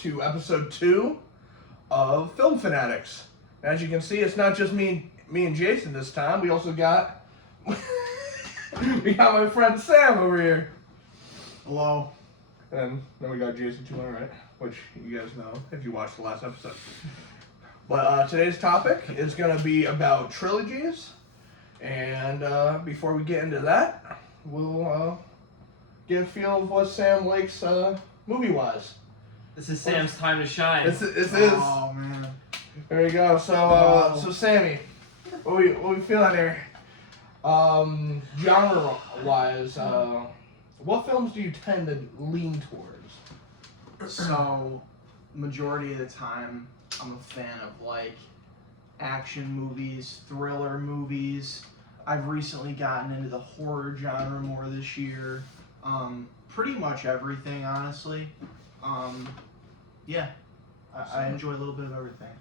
to episode 2 of Film Fanatics. As you can see, it's not just me and Jason this time. We also got we got my friend Sam over here. Hello. And then we got Jason to my right, which you guys know if you watched the last episode. But today's topic is going to be about trilogies. And before we get into that, we'll get a feel of what Sam likes movie-wise. This is Sam's time to shine. This is. Oh, man. There you go. So Sammy, what we feeling here? Genre-wise, what films do you tend to lean towards? So, majority of the time, I'm a fan of, like, action movies, thriller movies. I've recently gotten into the horror genre more this year. Pretty much everything, honestly. Yeah. I enjoy a little bit of everything.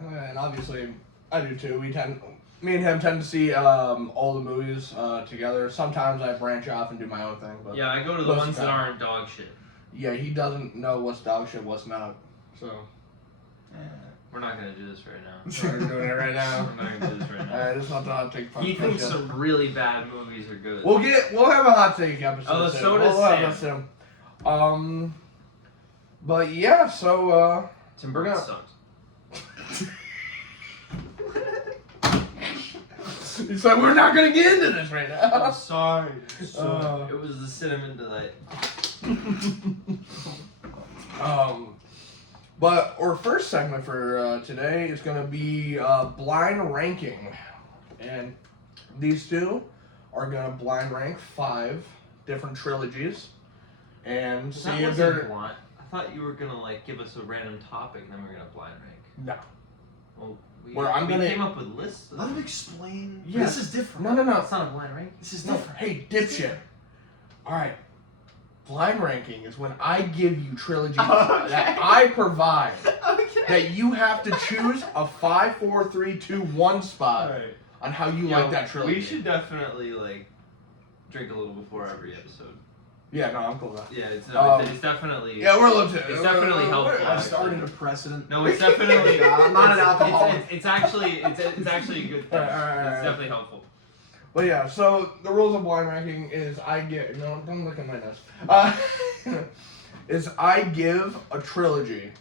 And obviously, I do too. Me and him tend to see all the movies together. Sometimes I branch off and do my own thing. But Yeah, I go to the ones that aren't dog shit. Yeah, he doesn't know what's dog shit, what's not. So. We're not going to do this right now. So we're doing it right now. We're not going to do this right now. Alright, it's not the hot take. He thinks some really bad movies are good. We'll have a hot take episode. Oh, soon. so does we'll have Sam. that soon. But yeah, so Tim we're Burton gonna. sucks. He said we're not gonna get into this right now. I'm sorry. It was the cinnamon delight. But our first segment for today is going to be blind ranking. And these two are going to blind rank 5 different trilogies. And see if they're... Blind. I thought you were going to like give us a random topic and then we were going to blind rank. No. Well, we came up with lists. Let him explain. Yeah. This is different. No. It's not a blind rank. This is No. different. Hey, dipshit. Alright. Blind ranking is when I give you trilogies that I provide. Okay. That you have to choose a 5, 4, 3, 2, 1 spot on how you like that trilogy. We should definitely like drink a little before every episode. Yeah, no, I'm cool with that. Yeah, it's definitely. Yeah, we're a little too. It's definitely helpful. I've started a precedent. No, it's definitely. I'm not an alcoholic. It's actually a good thing. It's definitely helpful. But yeah, so the rules of blind ranking is don't look at my nose. Is I give a trilogy,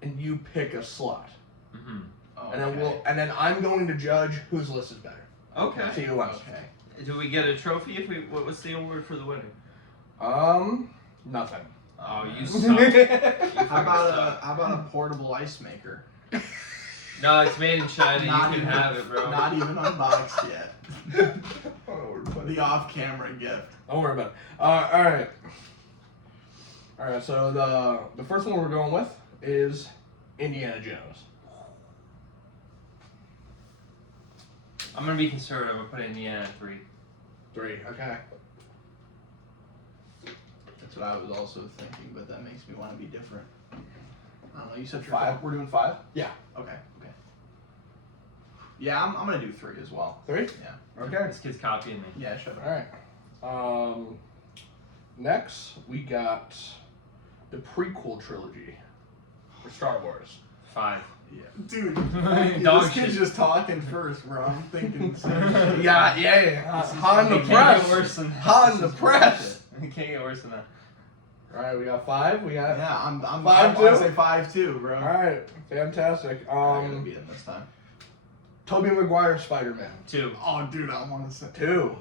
and you pick a slot, and then I'm going to judge whose list is better. Okay. See who wins. Okay. Do we get a trophy if we? What's the award for the winner? Nothing. Oh, you suck. How about a portable ice maker? No, it's made in China. Not You can even- have it, bro. Not even unboxed yet. The off-camera gift. Don't worry about it. Alright. Alright, so the first one we're going with is Indiana Jones. I'm gonna be conservative. I'm gonna put Indiana at 3. 3, okay. That's what I was also thinking, but that makes me want to be different. I don't know. You said 5? We're doing 5? Yeah. Okay. Yeah, I'm gonna do 3 as well. 3? Yeah. Okay. This kid's copying me. Yeah, shut up. Alright. Next, we got the prequel trilogy for Star Wars. 5. Yeah. Dude, Dog this kid's shit. just talking first, bro. I'm thinking the same shit. Yeah. Hot in the It can't press. get worse than that. Hot in the press. It can't get worse than that. Alright, we got 5. We got... Yeah, I'm 5 I too? want to say 5 too, bro. Alright, fantastic. I'm gonna be in this time. Tobey Maguire Spider-Man. 2. Oh, dude, I want to say 2.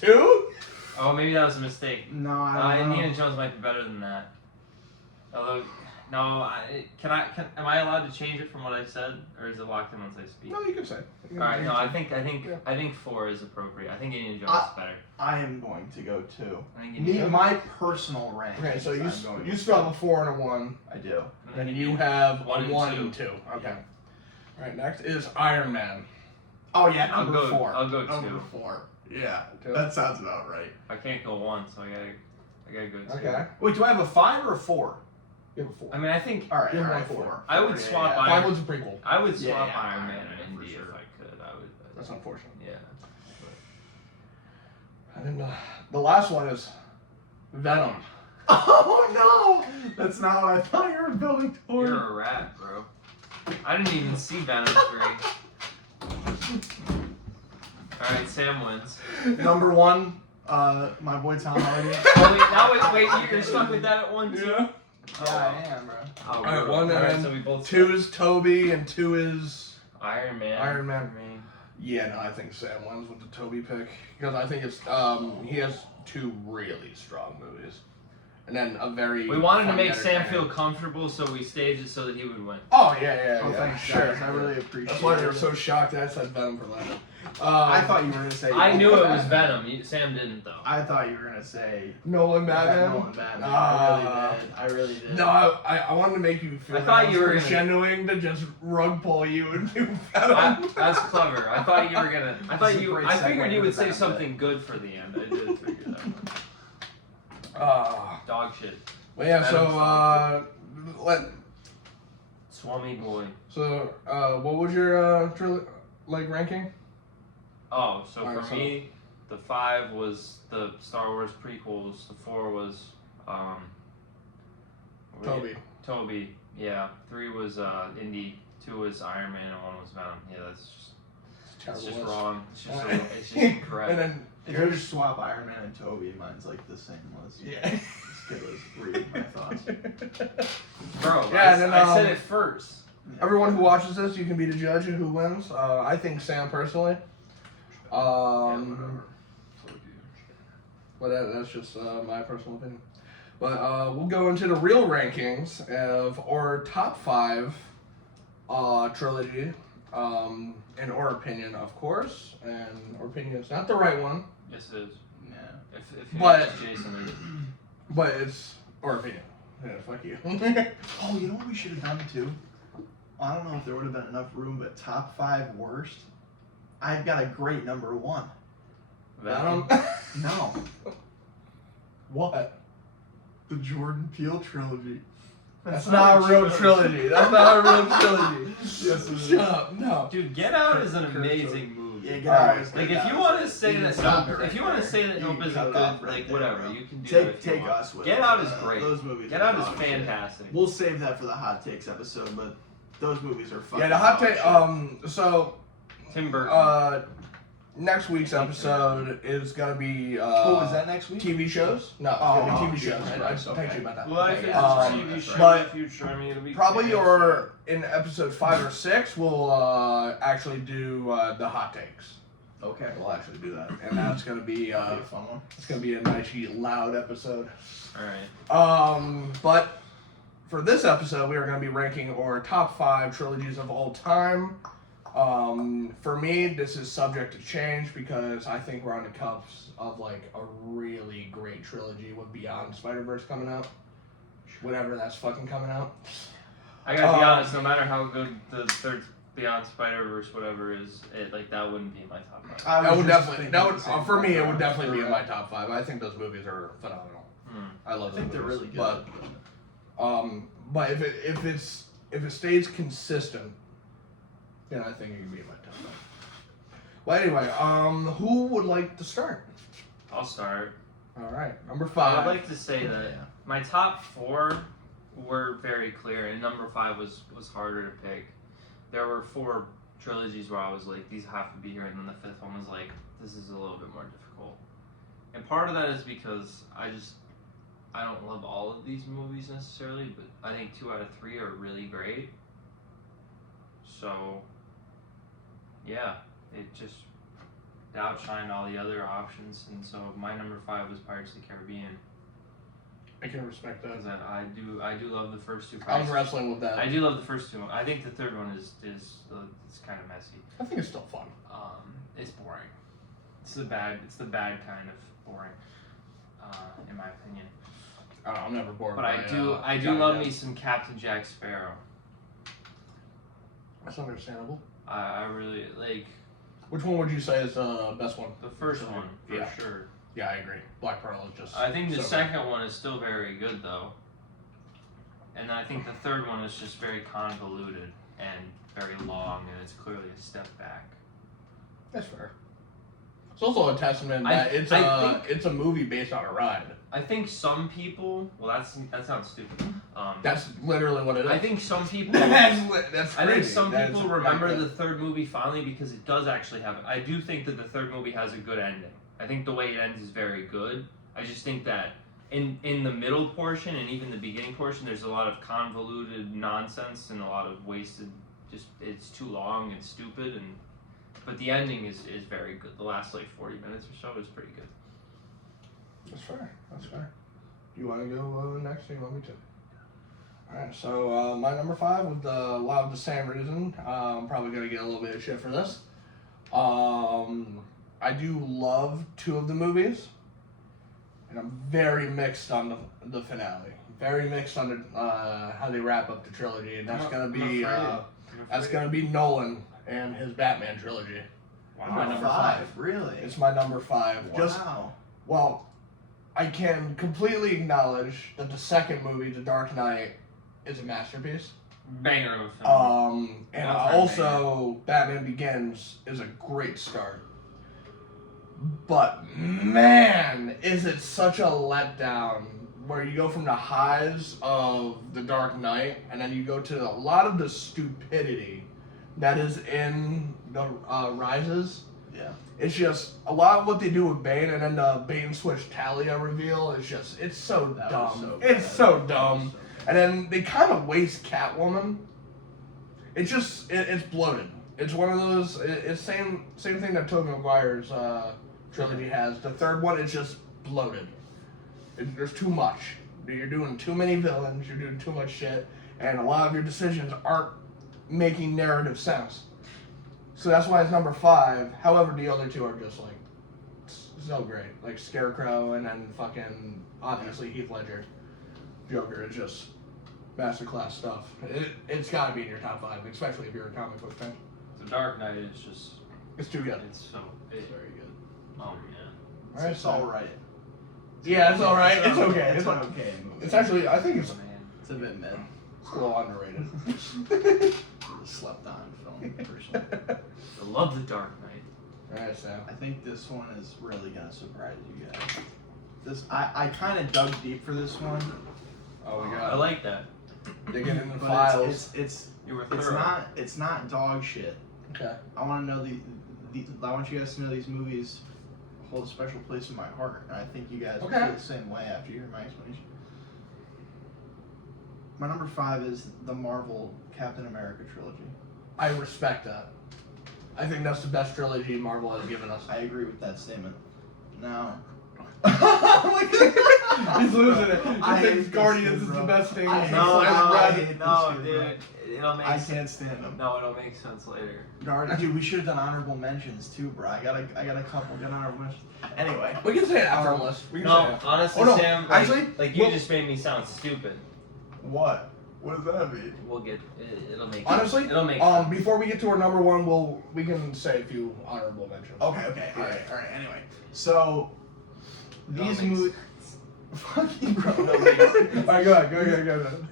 2? Oh, maybe that was a mistake. No, I don't know. Indiana Jones might be better than that. Although, no, am I allowed to change it from what I said, or is it locked in once I speak? No, you can say. All right, no, I think 4 is appropriate. I think Indiana Jones is better. I am going to go 2. I think Indiana Jones. My personal rank. Okay, so is you I'm going you with still have 2. a 4 and a 1. I do. And you have 1 and 1 2. and 2. Okay. Alright, next is Iron Man. Oh yeah, I'll number go- 4. I'll go 2. Number 4. Yeah, 2. that sounds about right. I can't go 1, so I gotta go 2. Okay. Wait, do I have a 5 or a 4? You have a 4. I mean, I think All right, Give me all right, my 4. 4. I would Yeah, swap yeah. Five was a prequel. I would swap Yeah, Iron Man Iron Man and for Indy sure. if I could. I would. That's unfortunate. Yeah. And then the last one is Venom. Oh no! That's not what I thought you were building toward. You're a rat, bro. I didn't even see Venom 3. Alright, Sam wins. Number one, my boy Tom Hardy. Oh, wait, you're stuck with that at 1, too? Yeah. Yeah, I am, bro. Oh, Alright, one alright, and so we both 2 is Toby and 2 is Iron Man. Iron Man. Yeah, no, I think Sam wins with the Toby pick because I think it's he has 2 really strong movies, and then a very. We wanted to fun, make Sam entertaining- feel comfortable, so we staged it so that he would win. Oh yeah, Oh, thanks, sure. guys. I really appreciate That's why it. they were so shocked that I said Venom for last. I thought you were gonna say. I knew it was Venom. Sam didn't, though. I thought you were gonna say. Nolan Batman. Nolan Batman. Ah. I really did. No, I wanted to make you feel. I thought you were gonna- crescendoing to just rug pull you and do Venom. That's clever. I thought you were gonna. I thought This is a you. great I segue figured you into would say Venom, something good for the end. I did figure that. Dog shit. Well, yeah. So Swami boy. So what was your ranking? Oh, so Alright, for so- me, the 5 was the Star Wars prequels. The 4 was Toby. Yeah. 3 was Indy. 2 was Iron Man, and 1 was Venom. Yeah, that's just. It's Terrible just list. wrong. It's just incorrect. And then If you just swap Iron Man and Toby, mine's like the same list. yeah. This kid was reading my thoughts. Bro, Yeah, and then, I said it first. Everyone who watches this, you can be the judge of who wins. I think Sam personally. Well, that's just my personal opinion. But we'll go into the real rankings of our top 5 trilogy. In our opinion, of course, and our opinion is not the right one, Yes, it is. Yeah. If you But- ask Jason, but it's our opinion. Yeah, fuck you. Oh, you know what we should have done too? I don't know if there would have been enough room, but top 5 worst. I've got a great number 1. Venom. No, What? the Jordan Peele trilogy. That's not a real trilogy. That's not a real trilogy. Yes, it is. Shut up. No. Dude, Get Out is an Curse amazing movie. Yeah, get Alright. out. Like if you want to say You that, can stop it if right you want to there. say that You Nope can isn't cut it good, off right like there, whatever, bro. you can do that. if you Take want. us with Get it. Out is great. Those movies. Get are Out is dog shit. fantastic. We'll save that for the hot takes episode, but those movies are fucking. Yeah, the hot dog take. shit. So Tim Burton. next week's episode is gonna be Oh, is that next week? TV shows. No, it's Oh, gonna be TV Jesus shows. I Christ, texted okay. you about that. Life is Um, a TV show but in the future. I mean, it'll be Probably fantastic. or in episode 5 or 6, we'll actually do the hot takes. Okay. We'll actually do that, and that's gonna be That'll be a fun one. it's gonna be a nice, loud episode. All right. But for this episode, we are gonna be ranking our top 5 trilogies of all time. For me, this is subject to change because I think we're on the cusp of like a really great trilogy with Beyond Spider-Verse coming out. Whenever that's fucking coming out. I gotta be honest. No matter how good the third Beyond Spider-Verse whatever is, that wouldn't be in my top 5. That would definitely, for me, it would definitely be in my top 5. I think those movies are phenomenal. I love I think those they're movies. really good. But if it stays consistent, then I think it can be in my top 5. Well, anyway, who would like to start? I'll start. All right, number I 5. would like to say that my top 4 were very clear, and number 5 was harder to pick. There were 4 trilogies where I was like, these have to be here, and then the 5th one was like, this is a little bit more difficult. And part of that is because I don't love all of these movies necessarily, but I think 2 out of 3 are really great. So, yeah, it just outshined all the other options, and so my number 5 was Pirates of the Caribbean. I can respect that. Because I do love the first 2 I was Pirates. wrestling with that. I do love the first 2. I think the third one is it's kind of messy. I think it's still fun. It's boring. It's the bad kind of boring, in my opinion. I'm never bored. But by, I do Johnny love Depp. me some Captain Jack Sparrow. That's understandable. I really like Which one would you say is the best one? the first one for Yeah. sure. Yeah, I agree. Black Pearl is just. I think the so second one is still very good though, and I think the third one is just very convoluted and very long, and it's clearly a step back. That's fair. It's also a testament that it's a movie based on a ride. I think some people. Well, that sounds stupid. That's literally what it is. I think some people. that's I think crazy. some That's people remember right. the third movie fondly because it does actually have. I do think that the third movie has a good ending. I think the way it ends is very good. I just think that in the middle portion and even the beginning portion, there's a lot of convoluted nonsense and a lot of wasted. Just it's too long and stupid but the ending is very good. The last like 40 minutes or so is pretty good. That's fair. That's fair. Do you want to go next, or you want me to? All right. So my number 5, with a lot of the same reason, I'm probably gonna get a little bit of shit for this. I do love 2 of the movies, and I'm very mixed on the finale. Very mixed on how they wrap up the trilogy, and that's gonna be Nolan and his Batman trilogy. Wow. My number 5. Really? It's my number 5. Wow. Well, I can completely acknowledge that the second movie, The Dark Knight, is a masterpiece. Banger of a film. And All-time also, Batman Begins is a great start. But man, is it such a letdown where you go from the highs of The Dark Knight and then you go to a lot of the stupidity that is in the Rises. Yeah. It's just a lot of what they do with Bane, and then the Bane switch Talia reveal is just, it's so That dumb. was so It's bad. so dumb. And then they kind of waste Catwoman. It's just, it's bloated. It's one of those, it's same thing that Tobey Maguire's trilogy has. The third one is just bloated. There's too much. You're doing too many villains, you're doing too much shit, and a lot of your decisions aren't making narrative sense. So that's why it's number 5. However, the other 2 are just like so great. Like Scarecrow and then fucking obviously Heath Ledger. Joker is just masterclass stuff. It's gotta be in your top 5, especially if you're a comic book fan. The Dark Knight is just. It's too good. It's so. It's very good. Oh yeah. Alright, It's so- alright. Yeah, it's alright. It's okay. It's It's an like, okay movie. it's actually, I think it's Oh, man. It's a bit mid. a little underrated. It's a slept on film, personally. I love The Dark Knight. Alright, Sam. I think this one is really gonna surprise you guys. I kind of dug deep for this one. Oh, we I got like that. digging in the But files. You were it's thorough. not dog shit. Okay. I want to know I want you guys to know these movies hold a special place in my heart, and I think you guys will Okay. feel the same way after you hear my explanation. My number 5 is the Marvel Captain America trilogy. I respect that. I think that's the best trilogy Marvel has given us. I agree with that statement. Now, He's losing it. I He hate thinks this Guardians dude, is the bro. best thing. I since hate sliced this bread. dude, bro. It'll make I sense. can't stand them. No, it'll make sense later. Dude, we should have done honorable mentions too, bro. I got a couple good honorable mentions. Anyway, We can say it after the list. We can say No, it after. honestly, Oh, no. Sam. Like, Actually, like you well- just made me sound stupid. what? What does that mean? We'll get. It'll make. Honestly, it'll make. sense. before we get to our number 1, we can say a few honorable mentions. Okay, all right. Anyway, so these That makes movies. Fuck you, bro. That makes sense. Alright, go ahead.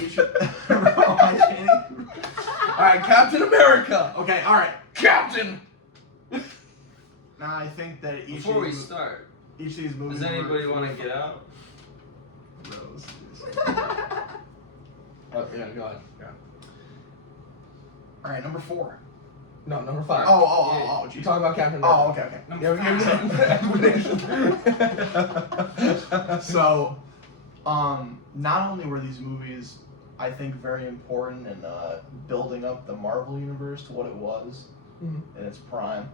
Each of- Bro, I can't even- Alright, Captain America. Okay, all right. Captain. Now I think that each Before of we these, start, each of these movies. does anybody want to get out? Rose. Oh, yeah, go ahead. Yeah. All right, number 4. No, number 5. Oh, You geez. talk about Captain America. Oh, okay. Yeah, we give you some explanation. So, not only were these movies, I think, very important in building up the Marvel universe to what it was Mhm. in its prime.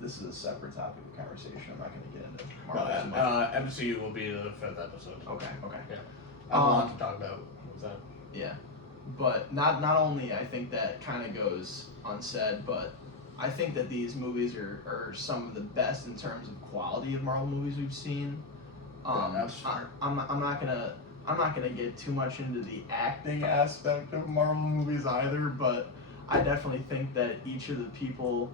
This is a separate topic of conversation. I'm not going to get into No, Marvel too much. MCU will be the 5th episode. Okay. I have a lot to talk about with that. Yeah, but not only I think that kind of goes unsaid, but I think that these movies are some of the best in terms of quality of Marvel movies we've seen. Yeah, that's fair. I'm not gonna get too much into the acting aspect of Marvel movies either, but I definitely think that each of the people,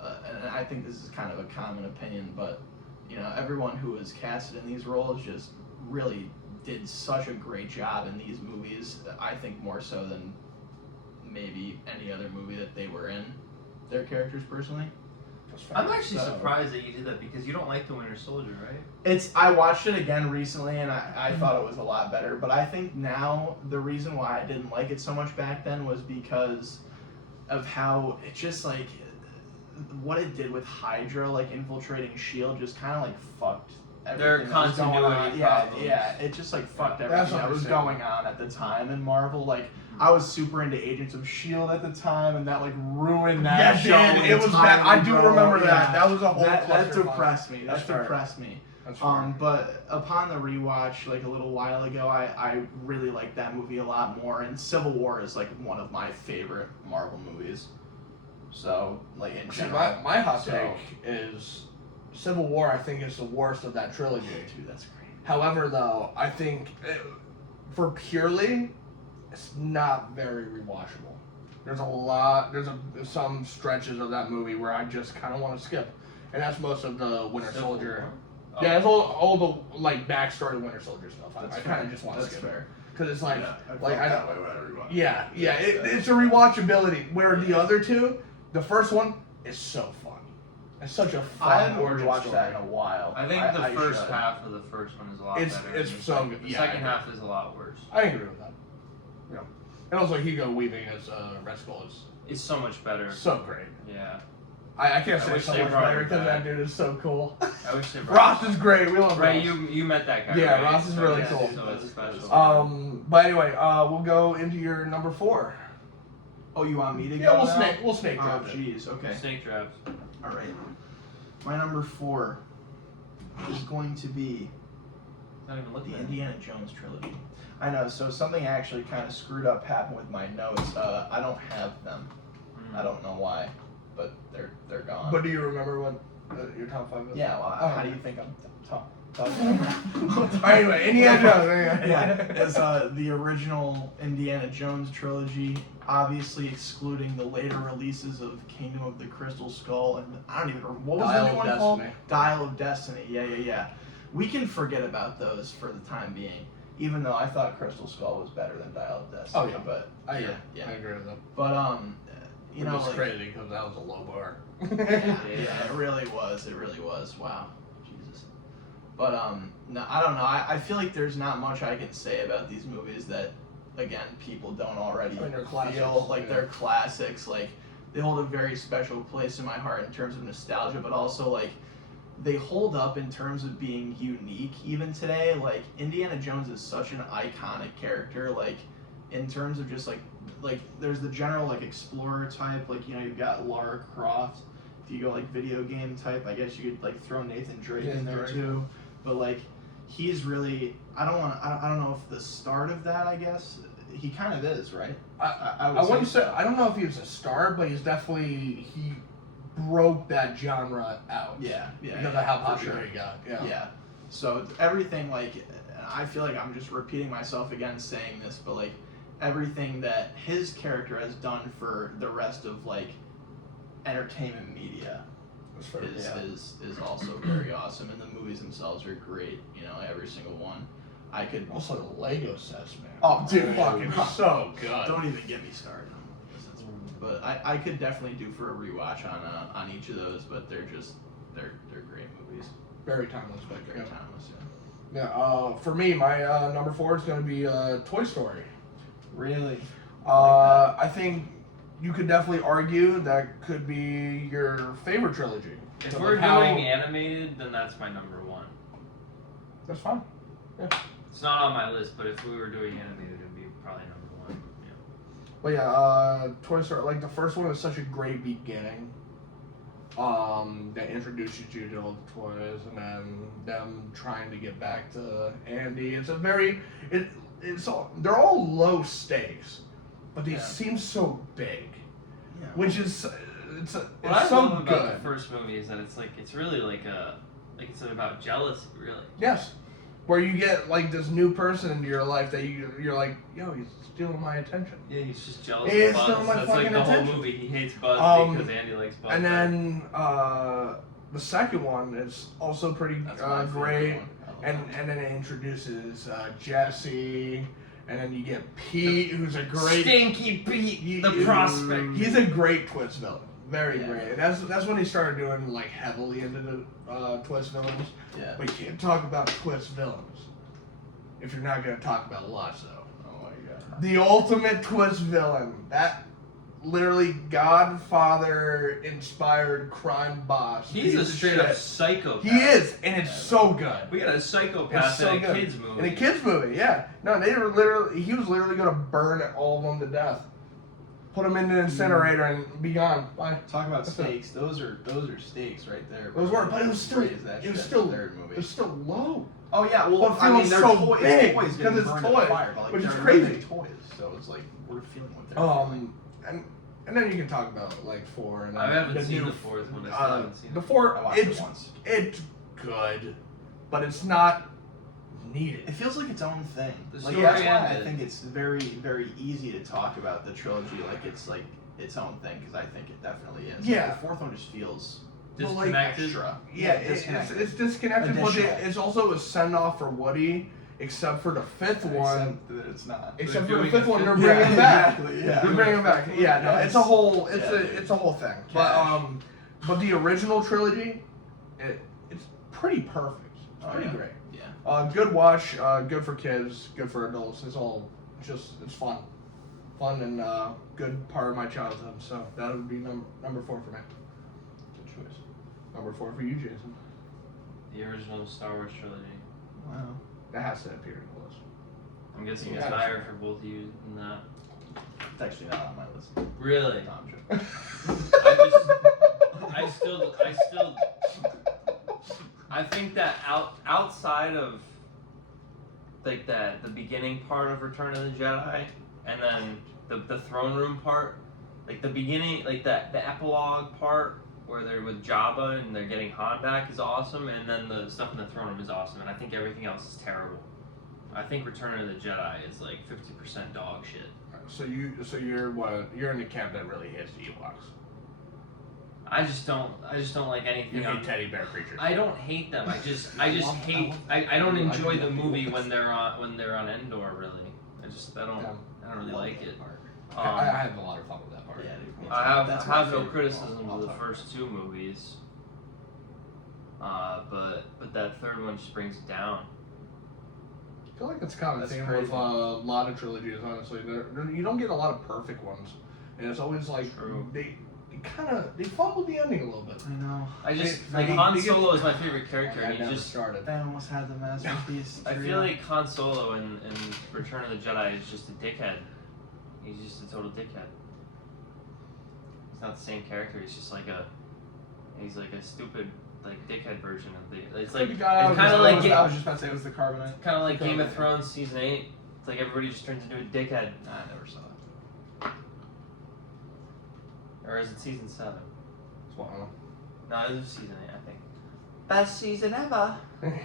and I think this is kind of a common opinion, but you know, everyone who was casted in these roles just really did such a great job in these movies. I think more so than maybe any other movie that they were in. Their characters personally. was fair. I'm actually So- surprised that you did that because you don't like the Winter Soldier, right? I watched it again recently and I thought it was a lot better, but I think now the reason why I didn't like it so much back then was because of how it just like what it did with Hydra like infiltrating S.H.I.E.L.D. just kind of like fucked Their everything that was going continuity on. Yeah, problems. yeah, it just like fucked That's everything that was understandable. going on at the time in Marvel. Like I was super into Agents of S.H.I.E.L.D. at the time, and that like ruined that Yeah, show. it was bad. I do remember that. That was a whole That clusterfuck. depressed me. That's That fair. depressed me. That's fair. But upon the rewatch, like a little while ago, I really liked that movie a lot more. And Civil War is like one of my favorite Marvel movies. So like in See, general, my hot So- take is Civil War. I think is the worst of that trilogy. dude, that's great. However, though, I think for purely, it's not very rewatchable. There's some stretches of that movie where I just kind of want to skip, and that's most of the Winter Civil Soldier. War? Yeah, it's all the like backstory Winter Soldier stuff. I kind of just want to That's skip fair. because it's like, Yeah, I like felt I that way when I rewatched. yeah, it's a rewatchability. Where the other two, the first one is so fun. It's such a fun I haven't origin rewatched story. that in a while. I think the first should. half of the first one is a lot It's- better. it's than the so second. good. The Yeah, second I agree. half is a lot worse. I agree with that. Yeah, and also Hugo Weaving as Red Skull is It's so much better. so great. Yeah. I can't I say wish so they much brought better him because that back. dude is so cool. I wish they brought Ross is great. We love Right, Ross. you met that guy. Yeah, right? Ross is So really it's- cool. So it's special. But anyway, we'll go into your number 4. Oh, you want me to go? Yeah, now? we'll snake Oh, draft it. jeez. Okay. Snake drafts. All right. My number 4 is going to be Not even looking the at it. Indiana Jones trilogy. I know. So something actually kind of screwed up happened with my notes. I don't have them. I don't know why, but they're gone. But do you remember what your top 5 is? yeah. Well, Oh. how do you think I'm talking? Anyway, Indiana Jones. Anyway. Yeah, it's the original Indiana Jones trilogy, obviously excluding the later releases of Kingdom of the Crystal Skull and I don't even remember what was Dial the new of one called? Destiny. Dial of Destiny. Yeah. We can forget about those for the time being, even though I thought Crystal Skull was better than Dial of Destiny. Oh, yeah. But I agree. yeah. I agree with that. But you know, Which is like, crazy because that was a low bar. yeah, it really was. It really was. Wow, Jesus. But no, I don't know. I feel like there's not much I can say about these movies that, again, people don't already I mean, they're feel classics, like yeah. they're classics. Like they hold a very special place in my heart in terms of nostalgia, but also like they hold up in terms of being unique even today. Like Indiana Jones is such an iconic character. Like in terms of just like there's the general like explorer type. Like you know you've got Lara Croft. If you go like video game type, I guess you could like throw Nathan Drake in there Drake. too. But like he's really I don't know if the start of that. I guess he kind of is, right? I would I wouldn't say say I don't know if he was a star, but he's definitely he broke that genre out. yeah Because of how for popular sure. he got. Yeah. Yeah. So everything like I feel like I'm just repeating myself again saying this, but like everything that his character has done for the rest of like entertainment media That's fair. is also very awesome, and the movies themselves are great. You know, every single one. I could Also the Lego sets, man. Oh, dude, dude. fucking so good. don't even get me started on movies. But I could definitely do for a rewatch on each of those. But they're great movies. Very timeless, but Very yeah. timeless. Yeah. Yeah, for me, my number 4 is going to be Toy Story. Really. I think you could definitely argue that could be your favorite trilogy. If Because we're of how- doing animated, then that's my number 1. That's fine. It's not on my list, but if we were doing animated, it'd be probably number 1. Yeah. But yeah, Toy Story, like the first one is such a great beginning. That introduces you to all the toys, and then them trying to get back to Andy. It's a very, they're all low stakes, but they Yeah. seem so big, Yeah. which is it's What I so love about good. the first movie is that it's really like it's about jealousy, really. Yes, where you get like this new person into your life that you're like, yo, he's stealing my attention. Yeah, he's just jealous It's of Buzz. still my That's like fucking the attention. whole movie. He hates Buzz because Andy likes Buzz. And then the second one is also pretty That's my favorite great. one. I love And that. and then it introduces Jesse, and then you get Pete, who's a great. Stinky Pete, He- the he- prospect. He's a great twist villain. Very Yeah. great. And that's when he started doing like heavily into the twist villains. Yeah. But you can't talk about twist villains if you're not gonna talk about Lasso. Oh my god. The ultimate twist villain. That literally Godfather inspired crime boss. He's piece a of straight up shit. psychopath. He is, and it's so good. We got a psychopath It's so in a good. kids movie. In a kids movie, yeah. No, they were literally. He was literally gonna burn all of them to death, put them in an incinerator, and be gone. Bye. Talk about That's it. stakes. Those are stakes right there. Those were, but it was still. Raise that It was shit still. in the third It movie. was still low. Oh yeah, well, But I mean, feels they're so toys. big, Toys getting 'cause it's burned in toys, fire, but like which is they're crazy. living toys, so it's like we're feeling what they're feeling. And then you can talk about like 4 and then I haven't seen new- the fourth one. I still haven't seen the it. 4. I watched it once. It's good, but it's not needed. It feels like its own thing. The Like, story that's why I ended. think it's very, very easy to talk about the trilogy like it's like its own thing, because I think it definitely is. Yeah. Like, the fourth one just feels But, like, Disconnected. extra. Yeah, it's disconnected, but Additional. it's also a send off for Woody, except for the 5th one. Except that it's not. Except They're for the doing 5th a one, they're fifth- bringing Yeah, him back. exactly, yeah. They're bringing him back. Yeah, no, it's a whole, it's a whole thing. Cash. But the original trilogy, it's pretty perfect. It's Oh, pretty yeah. great. Yeah. Good watch. Good for kids. Good for adults. It's all it's fun, and good part of my childhood. So that would be number 4 for me. Good choice. Number 4 for you, Jason. The original Star Wars trilogy. Wow. That has to appear in the list. I'm guessing You it's gotta higher say. for both of you than that. It's actually not on my list. Really? No, I'm joking. I think that outside of like the beginning part of Return of the Jedi, and then the throne room part, like the beginning, like the epilogue part where they're with Jabba and they're getting Han back is awesome, and then the stuff in the throne room is awesome, and I think everything else is terrible. I think Return of the Jedi is like 50% dog shit. So you're what? You're in the camp that really hates the Ewoks. I just don't like anything. You on- hate teddy bear creatures. I don't hate them. I just hate. I don't enjoy the movie when they're on Endor. Really, I don't really like it. I have a lot of fun with that part. Yeah, dude, I that's my have no favorite criticism all of the time. first 2 movies. But that third one just brings it down. I feel like it's kind of That's the thing crazy. with a lot of trilogies. Honestly, you don't get a lot of perfect ones, and it's always like True. they fumbled the ending a little bit. I know. I just They- like they- Han they get- Solo is my favorite character, and I he never just. started. They almost had the masterpiece. I feel like Han Solo in Return of the Jedi is just a dickhead. He's just a total dickhead. He's not the same character. He's just like he's like a stupid like dickhead version of the. It's like The it's guy kind of like I was just about to say it was the Carbonite. kind of like Game of Carbonite. Thrones season 8. It's like everybody just turns into a dickhead. Nah, I never saw it. Or is it season 7? It's one of No, it was season 8, I think. Best season ever. them.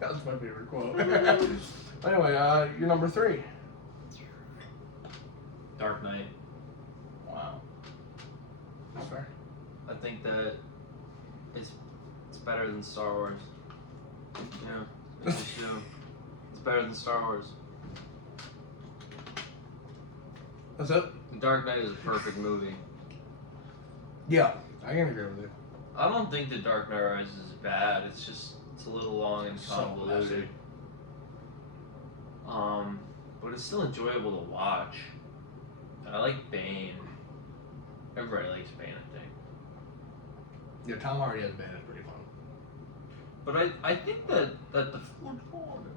That was my favorite quote. Anyway, you're number 3. Dark Knight. Wow. That's fair. I think that it's better than Star Wars. Yeah, I just do. It's better than Star Wars. That's it. The Dark Knight is a perfect movie. Yeah, I can agree with you. I don't think The Dark Knight Rises is bad. It's just it's a little long and So convoluted. messy. But it's still enjoyable to watch. And I like Bane. Everybody likes Bane, I think. Yeah, Tom Hardy as Bane is pretty fun. But I think that the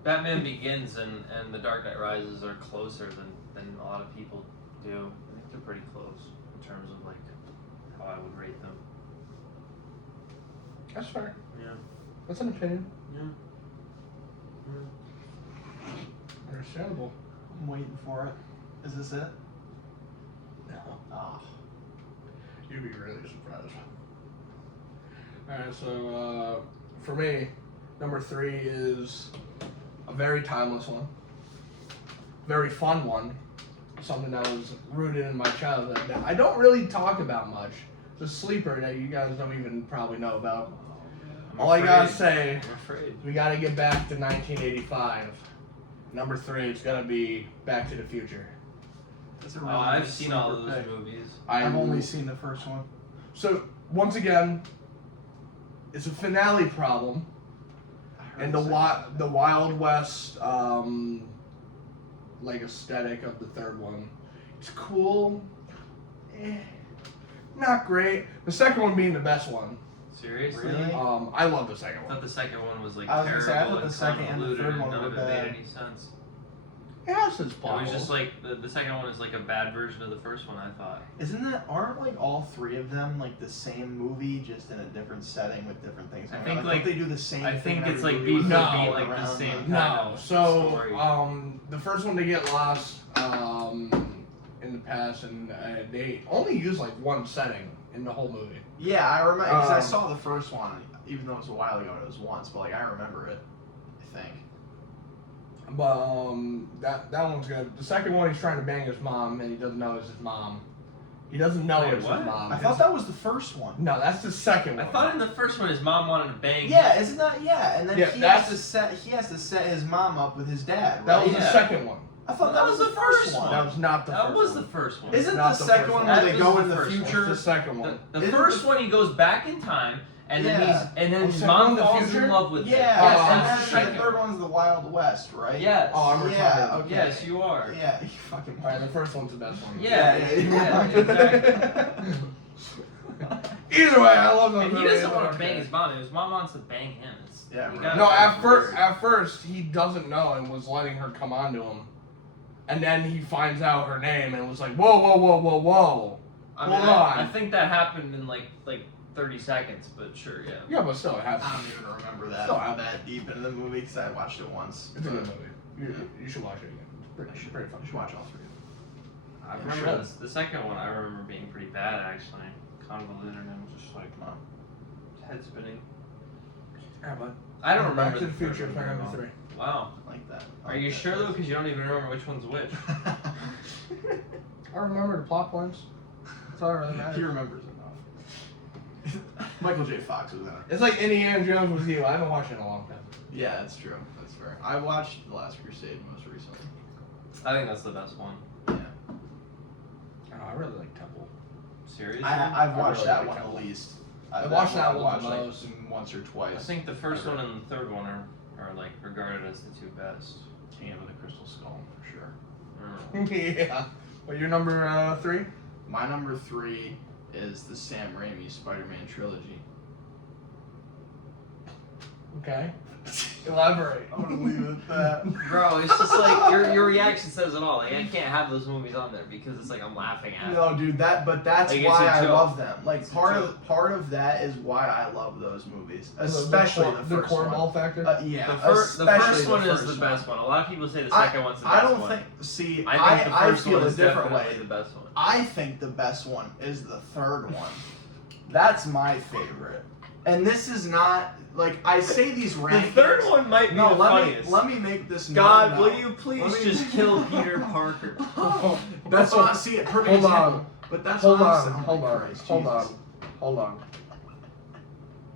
Batman Begins and The Dark Knight Rises are closer than a lot of people do. I think they're pretty close in terms of like how I would rate them. That's fair. Yeah. That's an opinion. Yeah. Understandable. I'm waiting for it. Is this it? No. Oh. You'd be really surprised. Alright, so for me, number 3 is a very timeless one. Very fun one. Something that was rooted in my childhood that I don't really talk about much. It's a sleeper that you guys don't even probably know about. All I gotta say, I'm afraid. we gotta get back to 1985. Number 3, it's gotta be Back to the Future. That's It's a Oh, really I've good seen all sleeper those pick. movies. I've only seen the first one. So once again, it's a finale problem, I heard and the the Wild West like aesthetic of the third one. It's cool, not great. The second one being the best one. Seriously? Really? I love the second I one. thought the second one was like I was gonna terrible say, I thought and the second and the convoluted third and one none were of it bad. made any sense. It has its It problems. was just like the second one is like a bad version of the first one. I thought. aren't like all three of them like the same movie, just in a different setting with different things? I going think, on? like, they do the same. I thing think in it's every like movie beef with No. for beat, going like the around same them. kind No, of so story. the first one they get lost in the past, and they only use like one setting in the whole movie. Yeah, I remember because I Um, saw the first one, even though it was a while ago. It was once, but like I remember it. I think. But that one's good. The second one, he's trying to bang his mom, and he doesn't know it's his mom. He doesn't know Wait, it's what? his mom. I thought that was the first one. No, that's the second I one. thought in the first one his mom wanted to bang. Yeah, isn't that and then Yeah, he that's- has to set his mom up with his dad. That Right? was Yeah. the second one. I thought that was the first one. That was not the That first was one. the first one. Isn't Not the the second first one one. where That they was go the in the first one. It's future? the second one. The Isn't first the- one he goes back in time, and then Oh, his second mom one, the falls in future? love with him. Yeah, Yes, Oh, and that's the then the second third one. one's the Wild West, right? Yes. Oh, I'm Yeah, retarded. okay. Yes, you are. Yeah, you fucking. Alright, the first one's the best one. Yeah, exactly. Either way, I love those And he movies. doesn't want to Okay. bang his mom. His mom wants to bang him. Yeah, you right. gotta- No, at first he doesn't know and was letting her come on to him, and then he finds out her name and was like, whoa, whoa, whoa, whoa, whoa. I mean, Hold on. I think that happened in like 30 seconds, but sure, yeah. Yeah, but still, it I happens. don't even remember that Still out. that deep into the movie because I watched it once. It's a good but movie. You should watch it again. It's pretty fun. You should watch all three. I Yeah, remember sure. this, the second one. I remember being pretty bad actually, convoluted and just like head spinning. Yeah, but I don't remember Back to the third Future, one my very number well. 3. Wow. I like that. I Are like you that sure though? choice. Because you don't even remember which one's which. I remember the plot points. That's all that really He matters. remembers enough. Michael J. Fox was in it. It's like Indiana Jones with you. I haven't watched it in a long time. Yeah, that's true. That's fair. I watched The Last Crusade most recently. I think that's the best one. Yeah. Oh, I really like Temple. Seriously? I've I watched really that like one Temple. at least. I watched that I've one watched the like most. once or I twice. think the first Okay. one and the third one are like regarded as the two best. Kingdom of the Crystal Skull for sure. Yeah. Well, your number 3? My number 3 is the Sam Raimi Spider-Man trilogy. Okay. Elaborate. I'm gonna leave it at that. Bro, it's just like your reaction says it all. Like I can't have those movies on there because it's like I'm laughing at it. No, dude, that's Like, it's why a I joke. love them. Like It's a part joke. of that is why I love those movies, especially the first one. cornball factor. Yeah, The first especially one is first the best one. A lot of people say the second one's the I best don't one. think. See, I think the I first feel one a is different definitely way. the best one. I think the best one is the third one. That's my favorite. And this is not like I say these The rankings. third one might be No, the funniest. let me make this. God, note will now. you please Let me- just kill Peter Parker? That's what I see. It perfect Hold example. on. But that's Hold what I'm on. saying. Hold Oh my on. Christ, Hold Jesus. on. Hold on.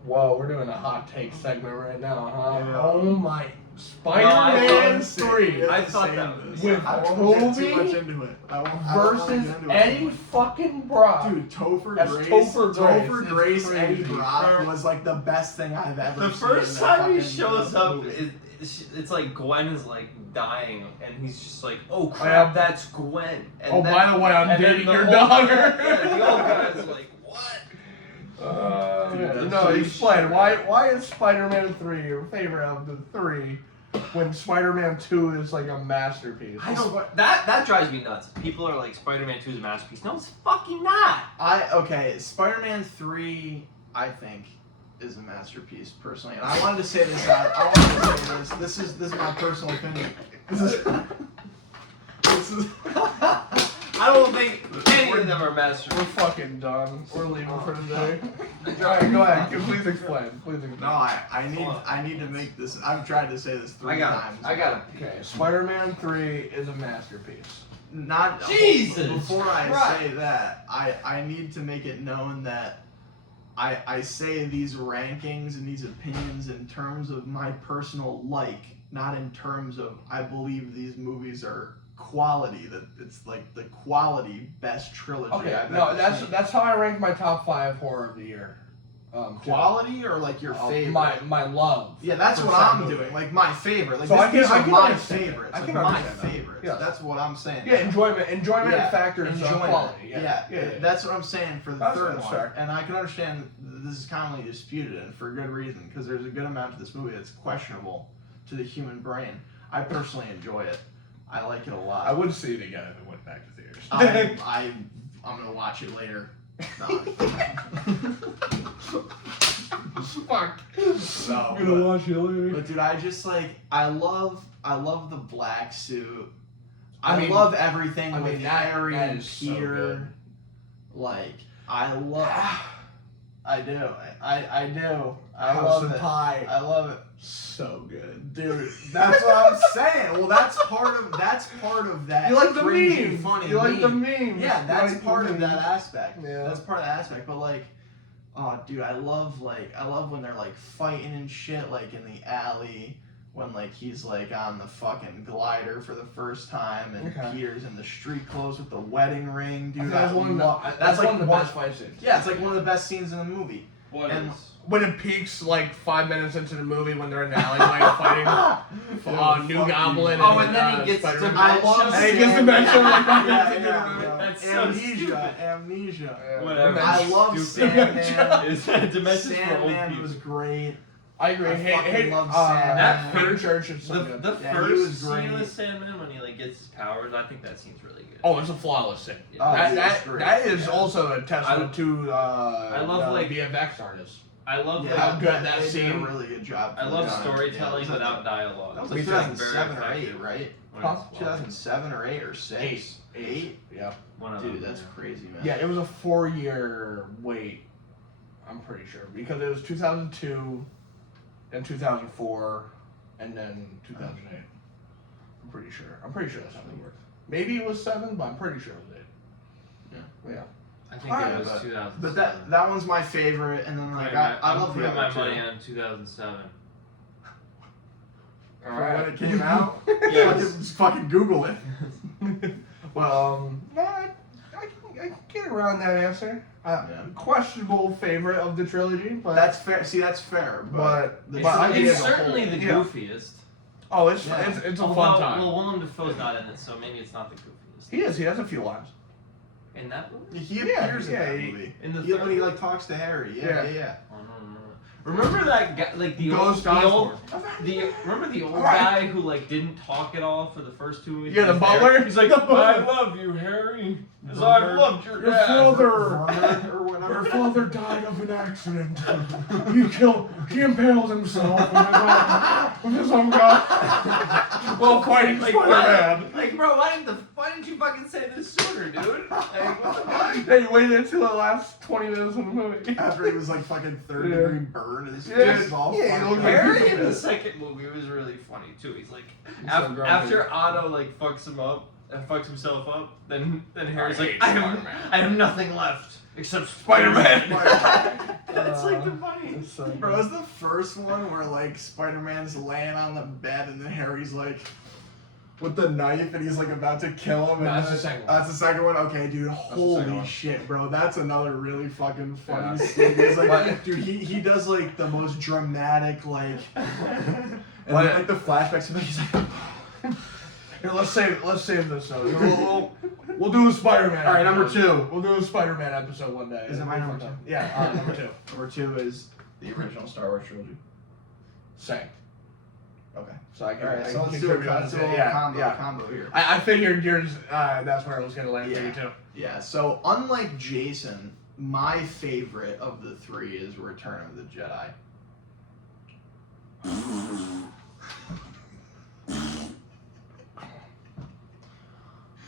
Whoa, we're doing a hot take segment right now, huh? Yeah. Oh my. I Spider-Man thought- 3 I thought that was- with I won't get too Toby much into it. I won't get versus into it. Eddie fucking Brock. Dude, Topher That's Grace, Topher Grace. Topher It's Grace, Eddie crazy. Brock was like the best thing I've ever The seen. first in that time he fucking shows up, movie. it's like Gwen is like dying, and he's just like, "Oh Yeah. crap, that's Gwen." And Oh, then- by the way, I'm and then dating the your old daughter. guy- yeah, the old guy's like, "What?" Dude, no, that's explain. so Why is Spider-Man 3 your favorite of the 3 when Spider-Man 2 is like a masterpiece? I don't. That drives me nuts. People are like, "Spider-Man 2 is a masterpiece." No, it's fucking not. Okay, Spider-Man 3, I think, is a masterpiece personally, and I wanted to say this out. I wanted to say this. This is my personal opinion. This is. I don't think any of them are We're masterpieces. fucking done. We're leaving for today. Alright, go ahead. Please explain. Please explain. No, I need to make this. I've tried to say this 3 times. I got it. Okay, Spider-Man 3 is a masterpiece. Not Jesus Before I Christ. say that, I need to make it known that I say these rankings and these opinions in terms of my personal like, not in terms of I believe these movies are quality. That it's like the quality best trilogy. Okay, I've no, ever seen. that's how I rank my top 5 horror of the year. Quality or like your favorite? My love. Yeah, that's for what said I'm movie. doing. Like my favorite. Like So these I are can my understand that. favorites. I Like can my understand that. favorites. Yes. That's what I'm saying. Yeah, enjoyment Yeah, factors enjoyment. quality. Yeah. That's what I'm saying for the third that's one. fair. And I can understand that this is commonly disputed, and for good reason, because there's a good amount to this movie that's questionable to the human brain. I personally enjoy it. I like it a lot. I would see it again if it went back to theaters. I'm gonna watch it later. No. Fuck. So, I'm gonna watch it later. but dude, I just like I love the black suit. I mean, love everything I with mean, that Harry and is so Peter. good. Like I love. I do. I do. I House love of it. Pie. I love it. So good. Dude, that's what I'm saying. Well, that's part of that. You like the cringy, meme. funny You like the meme. meme. Yeah, that's like part the of meme. that aspect. Yeah. That's part of the aspect. But like, oh, dude, I love when they're like fighting and shit, like in the alley. When like he's like on the fucking glider for the first time, and Okay. Peter's in the street clothes with the wedding ring, dude. That's one of the best fight scenes. Yeah, it's like one of the best scenes in the movie. What And- is? When it peaks like 5 minutes into the movie when they're in the alleyway fighting New Goblin. Oh, and then he gets Spider-Man. dementia. I love And he gets dementia like 5 minutes into the yeah, movie. yeah. That's so stupid. Amnesia. Yeah. Whatever. I love Stupid. Sandman. Is that Dementia's for old Sandman people? was great. I agree. I Hey, fucking love That Peter first- Church is so The, good. the Yeah, he was first great. scene with Sandman when he like gets his powers, I think that scene's really good. Oh, it's a flawless scene. Yeah. Oh, that dude, that, it's great. that is Yeah. also a testament to I love, the like- VFX artists. I love Yeah, how good that they did scene- a really good job. I for love the time. storytelling Yeah, without dialogue. That was Me like too. 2007 or Very 8, effective. right? When Huh? it's flawless. 2007 or 8 or 6. 8? Yeah. One of Dude, them, that's yeah. crazy, man. Yeah, it was a 4-year wait. I'm pretty sure because it was 2002, then 2004, and then 2008. I'm pretty sure. I'm pretty sure that's how they worked. Maybe it was 7, but I'm pretty sure it was 8. Yeah. I think Alright, it was but- 2007. But that one's my favorite, and then like I love the putting my other two. money on 2007. All For right. when it came out. Yes. Just fucking Google it. Well, I can get around that answer. Yeah. Questionable favorite of the trilogy, but That's fair. See, that's fair. But but It's, I think it's as a certainly whole- the yeah. goofiest. Oh, it's Yeah. it's a Although, fun time. Well, Willem Dafoe's not in it, so maybe it's not the goofiest. He is. He has a few lines. In that movie? he Yeah, appears in that he- movie. In the Yeah, third when he one? like talks to Harry. Yeah. Yeah, yeah. I don't remember. Remember that guy, like the Ghost old, Osborne. remember the old Right. guy who like didn't talk at all for the first 2 movies? Yeah, the He's butler? there. He's like, The butler. I love you, Harry. As I've loved your Your dad. father. Vernon or whatever. Your father died of an accident. He impaled himself with his own gun while fighting Like, Spider-Man. like, bro, why didn't you fucking say this sooner, dude? Like, what the fuck? Yeah, you waited until the last 20 minutes of the movie. After he was like fucking third Yeah. degree burn and his Yeah. face is all Yeah, he fucked looked up. like- Harry in the second movie was really funny too. He's like, He's so grumpy. after Otto like fucks him up, fucks himself up, then Harry's I like, hate I Spider-Man. have nothing left except Spider-Man. Spider-Man. That's like the funniest. Bro, it was the first one where like Spider-Man's laying on the bed and then Harry's like with the knife and he's like about to kill him. And No, that's then- the second one. That's the second one? Okay, dude. second Holy one. shit, bro. That's another really fucking funny Yeah. scene. It's like, But- dude, he does like the most dramatic like and But- then, like the flashbacks of it, he's like Here, let's save this though. We'll do a Spider-Man. All right, number episode. 2. We'll do a Spider-Man episode one day. Is it my It'll be number fun. 2? Yeah, number 2. Number 2 is the original Star Wars trilogy. Same. Okay. So I can. Alright, I so can let's do a contribute on let's this. do a little Yeah, combo here. I figured yours. That's where I was gonna land for Yeah. you too. Yeah, so unlike Jason, my favorite of the 3 is Return of the Jedi.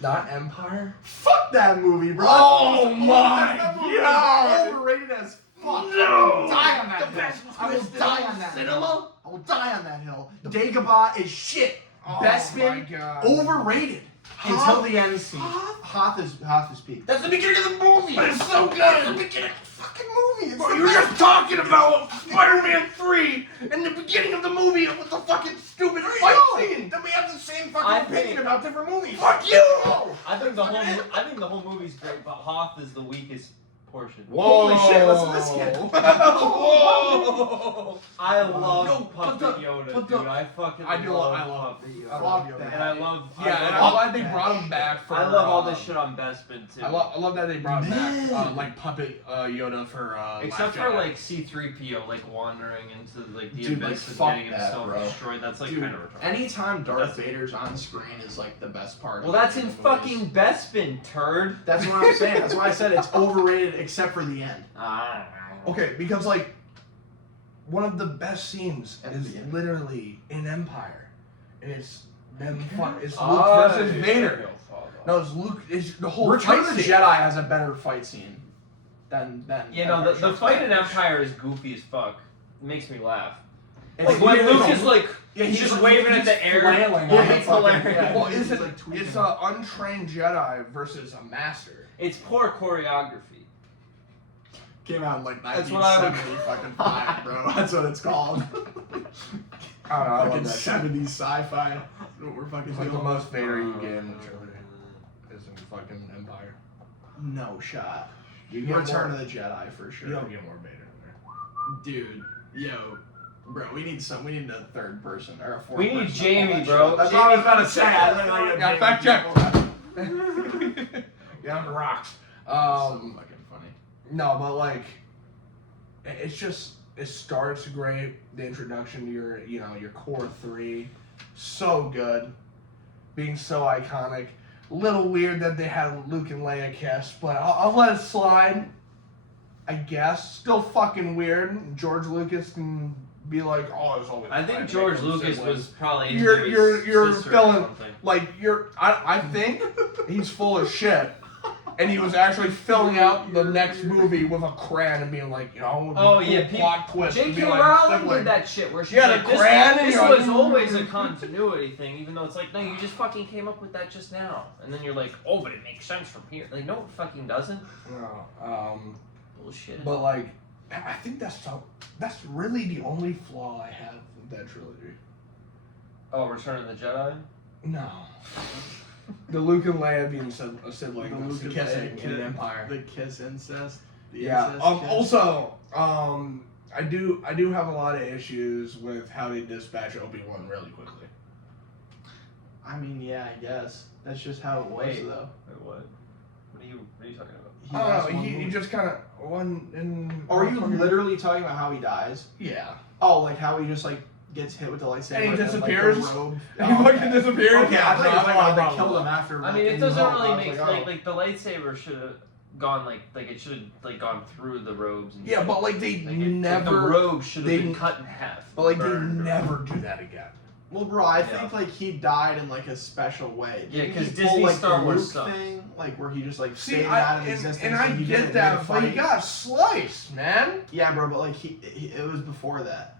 Not Empire. Fuck that movie, bro. Oh my That movie is God. overrated as fuck. No. I will die on that The best hill. I will twist in die on that cinema? hill. I will die on that hill. Dagobah is shit. Oh Bespin, my God. overrated. until the end scene. Hoth is peak. That's the beginning of the movie. But it's so good. It's the beginning of the fucking movie. Bro, You were just talking about Spider-Man 3 and the beginning of the movie with the fucking stupid fight scene. Then we have the same fucking opinion about different movies. Fuck you! I think the whole movie's great, but Hoth is the weakest portion. Holy shit, listen to this kid. Whoa! I love No, Puppet Yoda, dude. I fucking love Puppet Yoda. I love that. And I love. Yeah, and I'm glad they brought him back for. I love all this shit on Bespin too. I love that they brought him back, like Puppet Yoda for. Except Last for Jedi. like C-3PO, like wandering into like the Dude, like, abyss and fuck getting that, himself bro. destroyed. That's like Dude, kind of retarded. anytime Darth Vader's on screen is like the best part. Well, that's in fucking Bespin, turd. That's what I'm saying. That's why I said it's overrated except for the end. Okay, because like one of the best scenes At is the end. literally in Empire, and it's them. It's Luke Oh, versus dude. Vader. No, it's Luke. It's the whole Return fight of the scene. Jedi has a better fight scene than. You know, the Empire fight in Strikes Back. Empire is goofy as fuck. It makes me laugh. It's Like when literally Luke the- is like, Yeah, he's just waving at the air. flailing Yeah, on the it's fucking- hilarious. yeah, Well, he's, it's like, tweaking. it's an untrained Jedi versus a master. It's poor choreography. Came out in like That's what I would- 1970 fucking 5, bro. That's what it's called. I don't know. I Fucking love that shit. 70s sci-fi. That's what we're fucking It's like the doing. most Vader you get in the trilogy is in fucking Empire. No shot. You get Return more, of the Jedi for sure. You don't get more Vader in there. Dude, yo, bro, we need a third person or a fourth We need person to Jamie, pull that bro. shit. That's what I was about to say. I literally Yeah, Jamie fact check. people. Yeah, on the rocks. So fucking funny. No, but like, it's just it starts great. The introduction to your core three, so good, being so iconic. Little weird that they had Luke and Leia kiss, but I'll let it slide. I guess still fucking weird. George Lucas can be like, oh, it's always. I think George Lucas was probably You're- into you're- his you're sister feeling- or something. like I think he's full of shit. And he was actually filling out the next movie with a crayon and being like, Oh yeah, plot twist. and J.K. be like, Rowling sibling. did that shit where she's Yeah, like, the crayon and this you're was like, always a continuity thing, even though it's like, no, you just fucking came up with that just now. And then you're like, oh, but it makes sense from here. Like, no, it fucking doesn't. No, Bullshit. but like, I think that's really the only flaw I have with that trilogy. Oh, Return of the Jedi? No. The Luke and Leia being a sibling, The that's Luke the and kissing Leia in kiss- Empire. The kiss incest. The Yeah. incest kiss. Also, I do have a lot of issues with how they dispatch Obi-Wan really quickly. I mean, yeah, I guess that's just how it was, Wait. though. Wait, what? What are you talking about? He I has don't know. one He movie. just kind of one in. Are you literally talking about how he dies? Yeah. Oh, like how he just like gets hit with the lightsaber And he then, disappears? Like, the robe. He fucking disappears. Okay, I thought you were talking about they killed him him. after. I mean, like, it in doesn't Rome. really I was make like, like the lightsaber should have gone like it should have like gone through the robes and Yeah, shit. but like they Like, never. the robe should have they- been cut in half. But like burned they or- never do that again. Well, bro, I Yeah. think like he died in like a special way. Yeah, Didn't 'cause he Disney pull, like, Star the Wars Luke sucks. thing, like where he just like See, stayed out of and existence. I he get didn't that, get but he fight. got sliced, man. Yeah, bro, but like it was before that.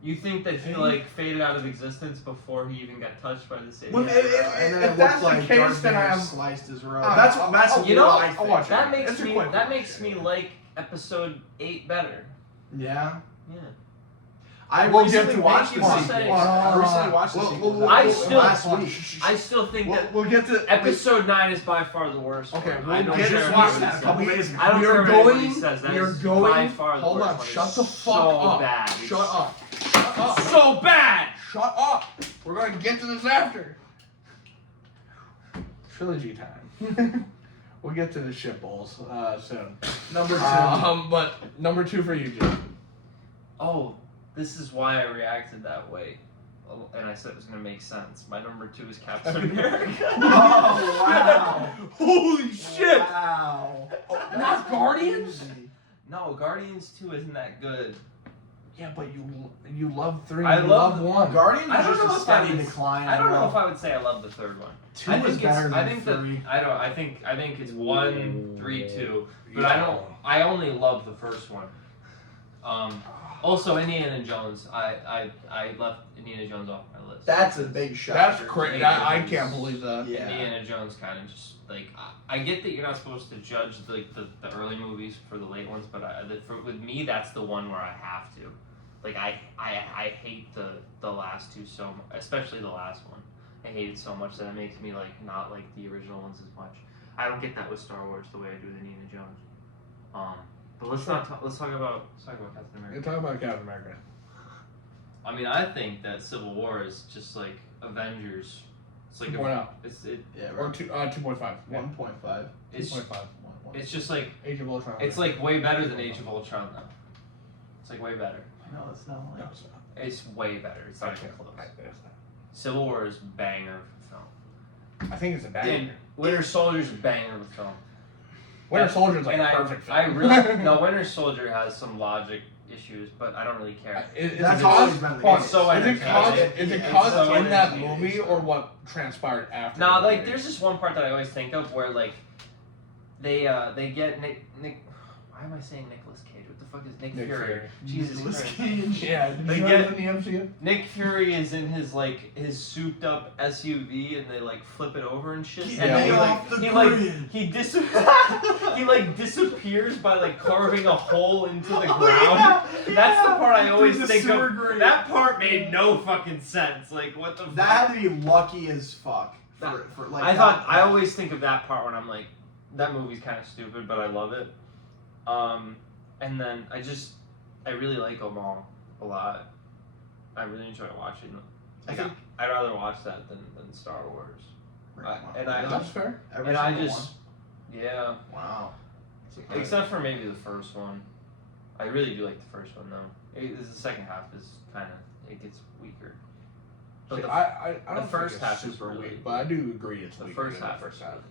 You think that he like faded out of existence before he even got touched by the Savior? Well, Yeah, if- and then if it that's looked the like case, Darth then I Vader am- sliced his robe. Oh, That's I'll- that's you know, what I I'll think. watch it. that makes It's a me quick that one. makes me like episode 8 better. Yeah. Yeah. I We'll recently get to watched the Hold on, sequel. hold I recently watched the sequel. I still- last week. I still think that We'll get to episode 9 is by far the worst. Okay, one. we'll I don't get care to what watch anybody that a says. couple days ago. I don't We care are what anybody going. says. That We are is going. by far the Hold worst on. one. Shut It's the fuck so up. Bad. Shut up. Shut up. So bad. Shut up. We're going to get to this after. Trilogy time. We'll get to the shitballs soon. Number 2. But number 2 for you, Jim. Oh, this is why I reacted that way. And I said it was going to make sense. My number 2 is Captain America. Oh, wow. Holy shit! Wow. Not Guardians? No, Guardians 2 isn't that good. Yeah, but you love 3. I you love 1. Guardians I is don't just know a if steady I would- decline. I don't know bro. if I would say I love the third one. 2 I is think it's better I than think 3. that I think it's 1, 3, 2. But Yeah. I only love the first one. Also, Indiana Jones. I left Indiana Jones off my list. That's a big shot. That's crazy. I can't believe that. Yeah. Indiana Jones kind of just like I get that you're not supposed to judge like the early movies for the late ones, but with me that's the one where I have to. Like I hate the last two so much, especially the last one. I hate it so much that it makes me like not like the original ones as much. I don't get that with Star Wars the way I do with Indiana Jones. But let's talk about Captain America. You're talking about Captain America. I mean, I think that Civil War is just like Avengers. It's like 2.0. Or 2.5. 1.5. It's 2.5. it's just like Age of Ultron. it's like way better than Age of Ultron though. It's like way better. No, it's not like. No, it's not. It's way better. It's not even close. It's not. Civil War is banger of a film. I think it's a banger. Dude, Winter Soldier's a banger of a film. Winter Soldier's like And a perfect film. I really no Winter Soldier has some logic issues, but I don't really care. That's always been the case. So is it cause so in that entertaining. movie or what transpired after? Nah, the like movie? there's this one part that I always think of where like they get Nick. Why am I saying Nicolas Cage? What the fuck is Nick Fury? Jesus Nicolas Christ. Cage. Yeah, did They you know get- it in the MCU? Nick Fury is in his souped up SUV and they like flip it over and shit. Get And then me he off the like grid. he like disappears by like carving a hole into the ground. That's the part I always Through the think sewer of. grate. That part made no fucking sense. Like what the That fuck? had to be lucky as fuck. For like. I always think of that part when I'm like, that movie's kind of stupid, but I love it. And then I really like them all a lot. I really enjoy watching them. I think I'd rather watch that than Star Wars. That's fair. Every And I single just, yeah. Wow. Except for maybe the first one. I really do like the first one though. The second half is kind of, it gets weaker. But See, the, I don't the first think half it's is super really- weak, but I do agree it's the weaker first than half the first is half. really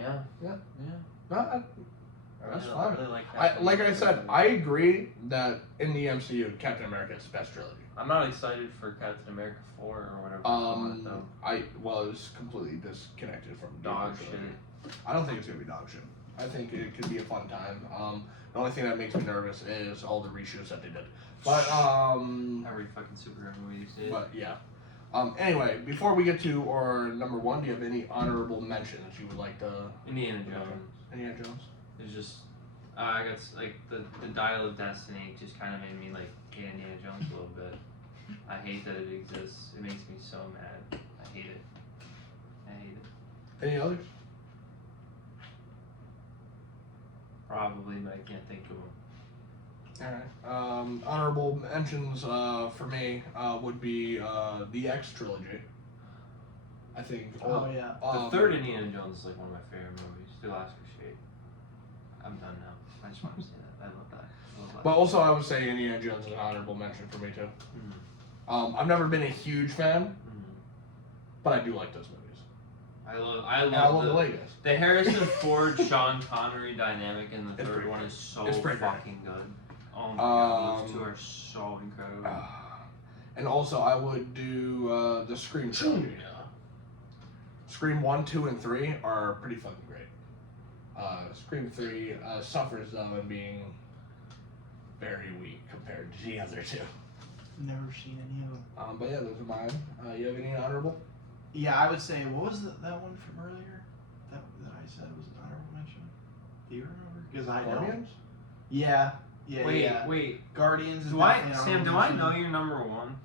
Yeah. Yeah. Yeah. Yeah. No, that's I fine. really like Like I said, I agree that in the MCU, Captain America is the best trilogy. I'm not excited for Captain America 4 or whatever. they call it, though. I was completely disconnected from the Dog trilogy. shit. I don't think it's gonna be dog shit. I think it could be a fun time. The only thing that makes me nervous is all the reshoots that they did. But Every fucking superhero movie these days. but yeah. Anyway, before we get to our number one, do you have any honorable mentions you would like to? Indiana Jones. Indiana Jones. It's just, I guess like the Dial of Destiny just kind of made me like hate Indiana Jones a little bit. I hate that it exists. It makes me so mad. I hate it. I hate it. Any others? Probably, but I can't think of them. Alright. Honorable mentions for me would be the X trilogy. I think. Oh yeah. The third Indiana Jones is like one of my favorite movies. The Last Crusade. I'm done now. I just want to say that. I love that. I love that. But also, I would say Indiana Jones is an honorable mention for me too. Mhm. I've never been a huge fan, Mhm. but I do like those movies. I love And I love the Legos. the Harrison Ford Sean Connery dynamic in the It's third pretty one great. is so It's pretty great. fucking good. Oh my god, those two are so incredible. And also, I would do the Scream trilogy. Scream 1, 2, and 3 are pretty fucking great. Scream 3 suffers though in being very weak compared to the other two. Never seen any of them. But yeah, those are mine. You have any honorable? Yeah, I would say what was that one from earlier? That I said was an honorable mention. Do you remember? Because I don't. Guardians? Yeah. Yeah. Wait, yeah. wait. Guardians. Is Do I, definitely an Sam? Do honorable I mention. know you're number one?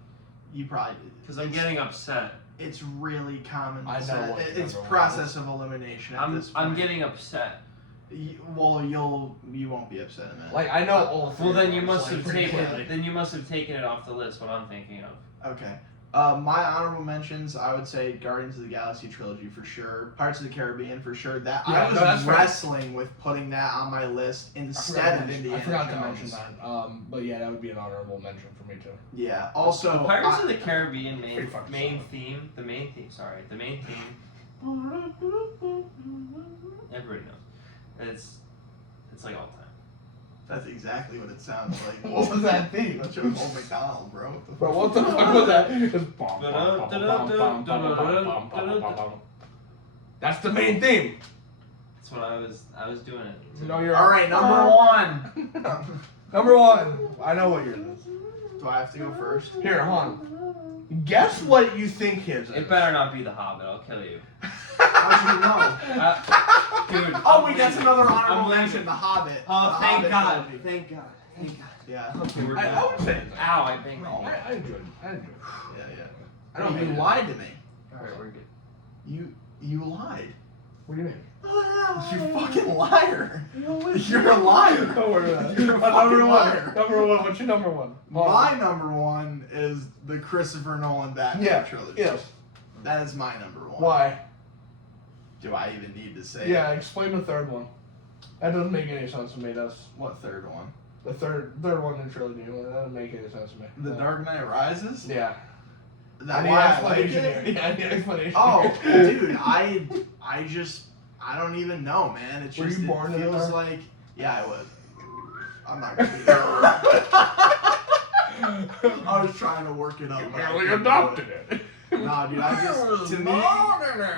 You probably did. Because I'm getting upset. It's really common. I know so what it's number one process of elimination at this point. I'm getting upset. Well, you won't be upset in a minute. Like I know all three. Well, then of you those, must like, have pretty taken. clearly. Then you must have taken it off the list. What I'm thinking of. Okay. My honorable mentions, I would say Guardians of the Galaxy trilogy for sure. Pirates of the Caribbean for sure. That Yeah, I no, that's was fair. wrestling with putting that on my list instead of Indiana I forgot Jones. to mention that. But yeah, that would be an honorable mention for me too. Yeah. Also, The Pirates of the Caribbean Pretty fucking main solid. theme. The main theme. Sorry, the main theme. Everybody knows. It's like all time. that's exactly what it sounds like. What was that theme? That's your old McDonald, bro. But what the fuck was that? Just bum, bum, bum, bum, bum, bum, bum, bum, bum, bum, bum, bum. That's the main theme. That's what I was doing it. You know you're All right, number one. Number one. I know what yours is. Do I have to go first? Here, hon. Guess what you think his is. It better not be The Hobbit. I'll kill you. How'd you know? Dude. Oh wait, that's another honorable leaving. mention. The Hobbit. Oh, The thank Hobbit God. trilogy. Thank God. Thank God. Yeah. Okay, we're I done. would say that. Ow, I banged my No, knee. I enjoyed it. I enjoyed it. Yeah. I don't You mean lied to me. Alright, we're good. You lied. What do you mean? You fucking liar. You're a liar. Don't worry about it. You're a Number fucking one. liar. Number one. What's your number one? My number one is the Christopher Nolan Batman trilogy. Yes. That is my number one. Why? Do I even need to say Yeah, it? explain the third one. That doesn't make any sense to me. That's What third one? the third one in the trilogy. That doesn't make any sense to me. The Dark Knight Rises? Yeah. That I need why I like explanation it? here. Yeah, I need explanation. Oh, here. dude, I don't even know, man. It's Were just you born it in the feels dark? like I'm not gonna be I was trying to work it up. You but I barely couldn't do adopted it. Nah, dude,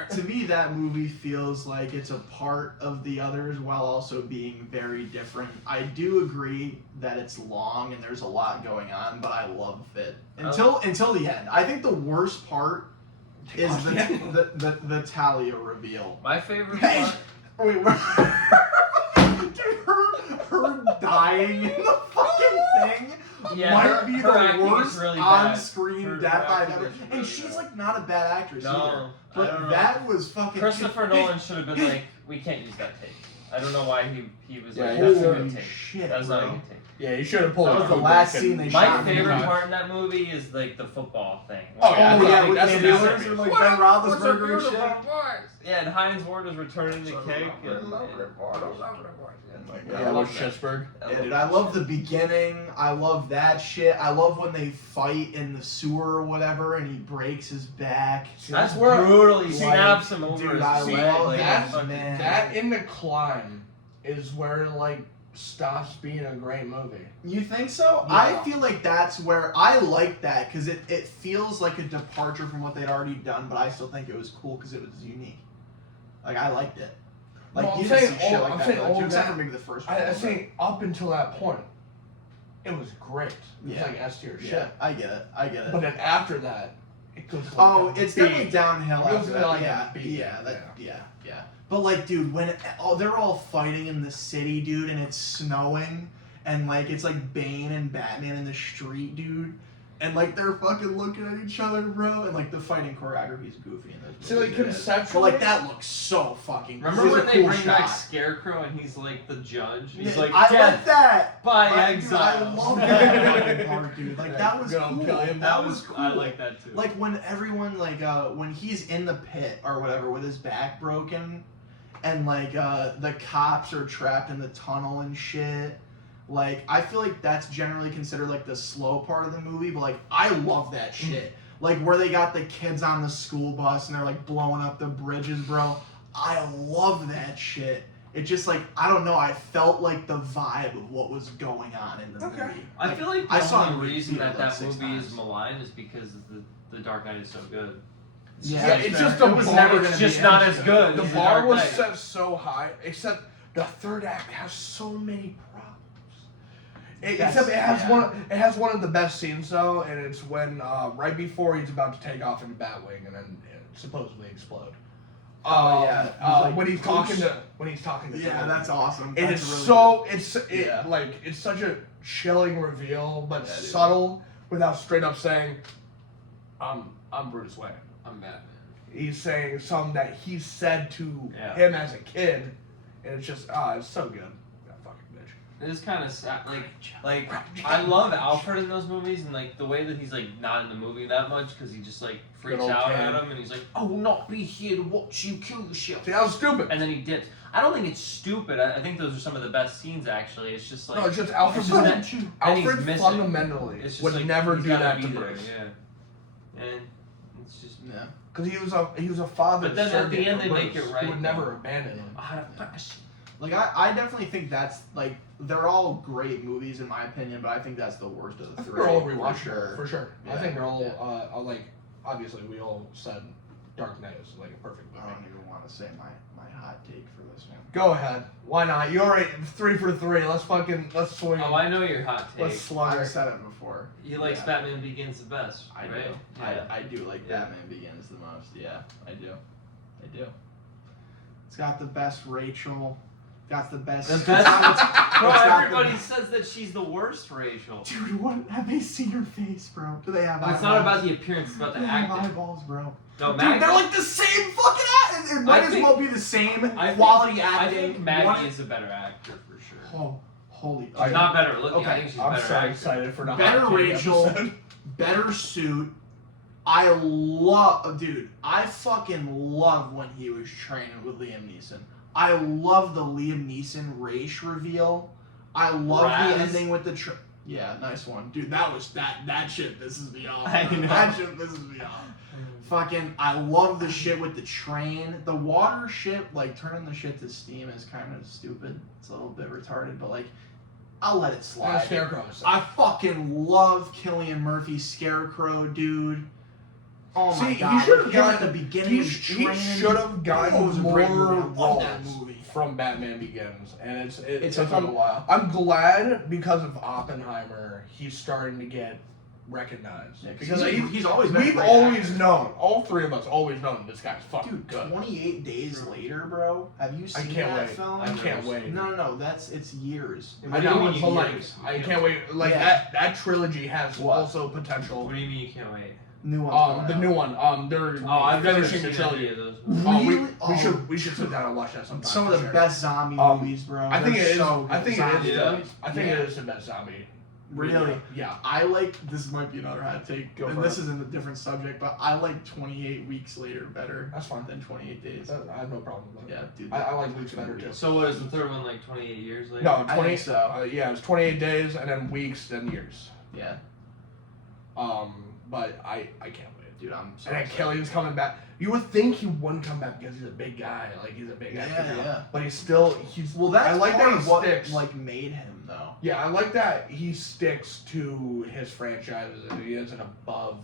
to me that movie feels like it's a part of the others while also being very different. I do agree that it's long and there's a lot going on, but I love it until the end. I think the worst part is the Talia reveal. My favorite Hey, part. wait, dude, her dying in the fucking thing Yeah, might her- be her the acting is worst really bad. on-screen Her death I've acting ever. is And really she's bad. like not a bad actress No, either. I don't But know. that was fucking. Christopher Nolan should have been like, we can't use that take. I don't know why he was Yeah, like, that's that's a Holy good take. shit, That's not a bro. good take. Yeah, you should have pulled That it was the Kubrick last and- scene they My shot. favorite part in that movie is like the football thing. Oh, yeah, Oh yeah, with that's the a Steelers masterpiece. and like Ben Roethlisberger and shit. Yeah, and Heinz Ward was returning the kick. Yeah, with Schissberg. Yeah, dude, I love the beginning. I love that shit. I love when they fight in the sewer or whatever, and he breaks his back. That's where- brutal. He like, snaps him over dude, his I seat. love like, that, fucking- man. That in The Climb is where it, like, stops being a great movie. You think so? Yeah. I feel like that's where I like that because it feels like a departure from what they'd already done, but I still think it was cool because it was unique. Like I liked it. Like No, I'm you didn't saying see shit all- like I'm that, saying don't you? all Except that- for maybe the first one. I think up until that point, it was great. It was Yeah. like S tier shit. Yeah, I get it. But then after that, it goes like Oh, a it's big- definitely downhill It goes after to that. like a Yeah, big- yeah. But like, dude, when they're all fighting in the city, dude, and it's snowing, and like it's like Bane and Batman in the street, dude, and like they're fucking looking at each other, bro, and like the fighting choreography is goofy in those See, like, movies, it is. conceptually- but like that looks so fucking. Remember this is when a they cool bring shot. back Scarecrow and he's like the judge? He's Yeah, like, I death like that. by Dude, exile. I love that fucking part, dude. Like that was Go cool. kill him. That was cool. I like that too. Like when everyone when he's in the pit or whatever with his back broken, and like the cops are trapped in the tunnel and shit. Like I feel like that's generally considered like the slow part of the movie, but like I love that shit. Like where they got the kids on the school bus and they're like blowing up the bridges, bro. I love that shit. It just like I don't know. I felt like the vibe of what was going on in the Okay. movie. I feel like I the saw it only in reason theater, that like, that 6 movie is times. maligned is because the Dark Knight is so good. Yeah, it's just the it was bar- never it's gonna just be not anything. as good. The as bar Dark was Knight. set so high, except the third act has so many problems. Except it has one of the best scenes though, and it's when right before he's about to take off in the Batwing and then supposedly explode. Oh, yeah. He's like, when he's talking to Yeah, Tony. that's awesome. And That's it's really so good. Yeah. it's such a chilling reveal, but Yeah, dude. subtle without straight up saying, I'm Bruce Wayne. I'm Batman. He's saying something that he said to Yeah. him as a kid, and it's just it's so good. That fucking bitch. It is kind of sad. Like I love Alfred in those movies, and like the way that he's like not in the movie that much because he just like freaks Good old out Ken. at him, and he's like, "I will not be here to watch you kill yourself." See, that was stupid. And then he dips. I don't think it's stupid. I think those are some of the best scenes actually. It's just like No, it's just Alfred. it's just that- and he's Alfred missing. fundamentally It's just would like, never he's do gotta that be to there, Bruce. Yeah. And it's just. Yeah. Because he was a father. But then at the surrogate end for they make Bruce. it right, He would though. never abandon him. Like I definitely think that's like they're all great movies in my opinion, but I think that's the worst of the I think three. they're all for rewatchable sure. for sure. I Yeah. think they're all Yeah. like obviously we all said Dark Knight is like a perfect I movie. don't even want to say my hot take for this one. Go ahead. Why not? You already 3 for 3. Let's swing. Oh, I know your hot take. Let's slug I've it. said it before. He likes Yeah. Batman Begins the best, I right? do. Yeah. I do like Yeah. Batman Begins the most. Yeah, I do. It's got the best Rachel. Got the best. The it's best. got- Bro, it's got everybody the- says that she's the worst Rachel. Dude, what? Have they seen her face, bro? Do they have It's eyeballs? not about the appearance, it's about the They have acting. eyeballs, bro. No, Dude, Maggie, they're like the same fucking act. It might as think- well be the same I think- quality I acting. think Maggie One- is a better actor for sure. Oh, holy. I- Not better looking. Okay, I think she's a I'm better so actor. excited for the Better hot take Rachel. episode. Better suit. I love, dude. I fucking love when he was training with Liam Neeson. I love the Liam Neeson race reveal. I love Raz. the ending with the. Yeah, nice one, dude. That was that shit pisses me off. I know. That shit pisses me off. Fucking, I love the shit with the train. The water shit, like turning the shit to steam, is kind of stupid. It's a little bit retarded, but like, I'll let it And slide. Scarecrows. I fucking love Cillian Murphy's Scarecrow, dude. Oh my See, god! he should have like, him at gotten. the beginning. He of should have Oh, it gotten was a more great movie. I love roles that movie. from Batman Begins, and it's It took him a I'm, while. I'm glad because of Oppenheimer, he's starting to get recognized. Yeah, because he's always been a we've great always actor. known, all three of us always known this guy's fucking Dude, good. 28 Days Later, bro. Have you I seen can't that wait. film? I can't wait. No. It's years. I What do you know, mean you but like, years? I can't wait. Like Yeah. that trilogy has What? also potential. What do you mean you can't wait? New one's The coming new out. one. They're Oh, I've never finishing seen the trilogy. any of those. Oh, Really? we should sit down and watch that sometime. Some of for the sure. best zombie movies, bro. I think They're it is. so I good. think it Zombie is. Yeah. movies. I think Yeah. it is the best zombie. Really? Yeah. I like, this might be another hot take, Go and for this it. isn't a different subject, but I like 28 Weeks Later better That's fine. than 28 Days. I have no problem with that. Yeah, dude. I like Weeks better too. So what is the third one, like 28 years later? No, I 20. think so. Yeah, it was 28 days and then weeks, then years. Yeah, But I can't wait. dude, I'm so And then excited. Killian's coming back. You would think he wouldn't come back because he's a big guy. Like he's a big guy. Yeah. But he's still Well, that's I like part that of he what sticks. like made him though. Yeah, I like that he sticks to his franchises and he isn't above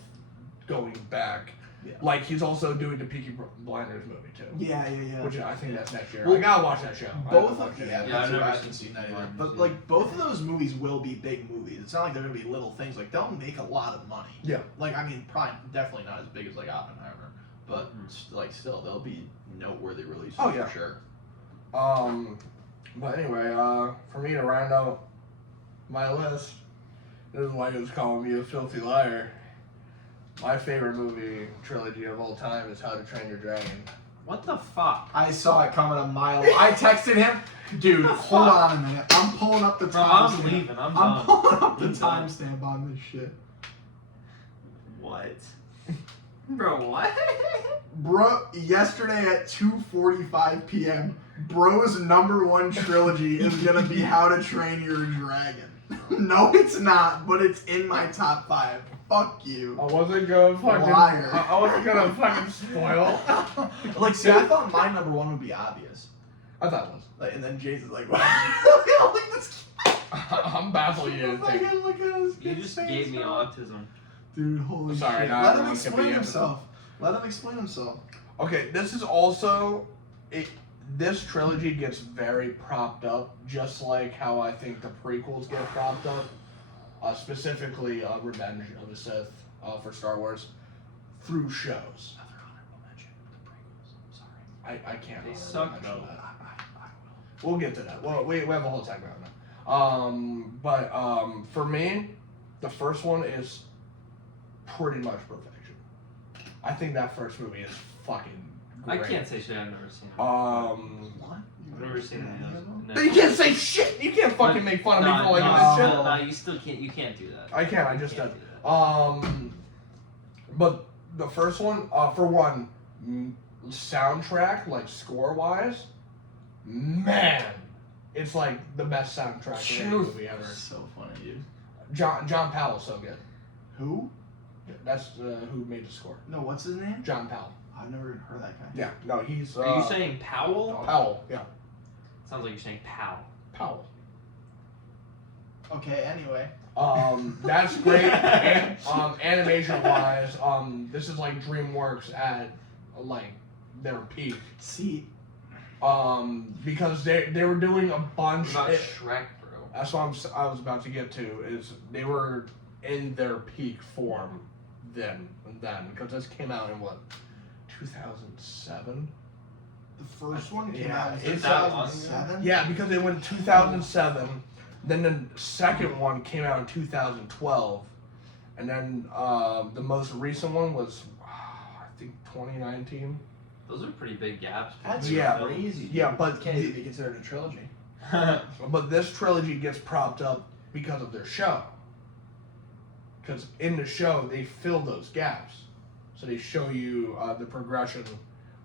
going back. Yeah. Like he's also doing the Peaky Blinders movie too. Yeah. Which I think that's next year. Well, I gotta watch that show. I Both haven't of watched it yeah, yet. Yeah, I've I've never haven't seen seen that Peaky either. Blinders But like both of those movies will be big movies. It's not like they're gonna be little things. Like they'll make a lot of money. Yeah. Like I mean, probably definitely not as big as like Oppenheimer, but like still they'll be noteworthy releases Oh, yeah. for sure. But anyway, for me to round out my list, this is why he was calling me a filthy liar. My favorite movie trilogy of all time is How to Train Your Dragon. What the fuck? I saw it coming a mile. I texted him, dude. The Hold fuck? on a minute. I'm pulling up the Bro, I'm timestamp. leaving. I'm I'm done. pulling up the I'm done. timestamp on this shit. What? Bro, what? Bro, yesterday at 2:45 p.m., Bro's #1 trilogy is gonna be How to Train Your Dragon. No, it's not, but it's in my top 5. Fuck you. I wasn't gonna fucking. Liar. I wasn't gonna fucking spoil. Like, see, I thought my #1 would be obvious. I thought it was. Like, and then Jason's like, what? I don't like this. I'm baffled you didn't think. Fucking look at his You just face, gave me bro. autism. Dude, holy Sorry, shit. not Let him everyone can explain be himself. Let him explain himself. Okay, this is also this trilogy gets very propped up, just like how I think the prequels get propped up. Specifically, Revenge of the Sith for Star Wars, through shows. Another honorable mention, the prequels. Sorry. I can't. They remember suck, much though. of that. We'll get to that. Well, we have a whole segment on that. But for me, the first one is pretty much perfection. I think that first movie is fucking I great. can't say shit. I've never seen it. What? I've never seen any of those. No, you can't say shit. You can't fucking make fun of me for liking no, this shit. No, you still can't. You can't do that. I can't. I You just can't did. do that. But the first one, for one, soundtrack, like score wise, man, it's like the best soundtrack in any movie ever. That's so funny, dude. John Powell's so good. Who? That's who made the score. No, what's his name? John Powell. I've never even heard that guy. Yeah. No, he's. Are you saying Powell? Powell? Yeah. Sounds like you're saying Powell. Powell. Okay, anyway. That's great. And, animation wise, this is like DreamWorks at like their peak. See, Because they were doing a bunch. What about Shrek, bro? That's what I was about to get to. Is they were in their peak form then because this came out in what 2007. the first one came Yeah, out in it's 2007. Yeah, because they went 2007. Then the second one came out in 2012, and then the most recent one was I think 2019. Those are pretty big gaps. That's Yeah. crazy. Yeah, but can't even be considered a trilogy. But this trilogy gets propped up because of their show. Because in the show, they fill those gaps. So they show you the progression,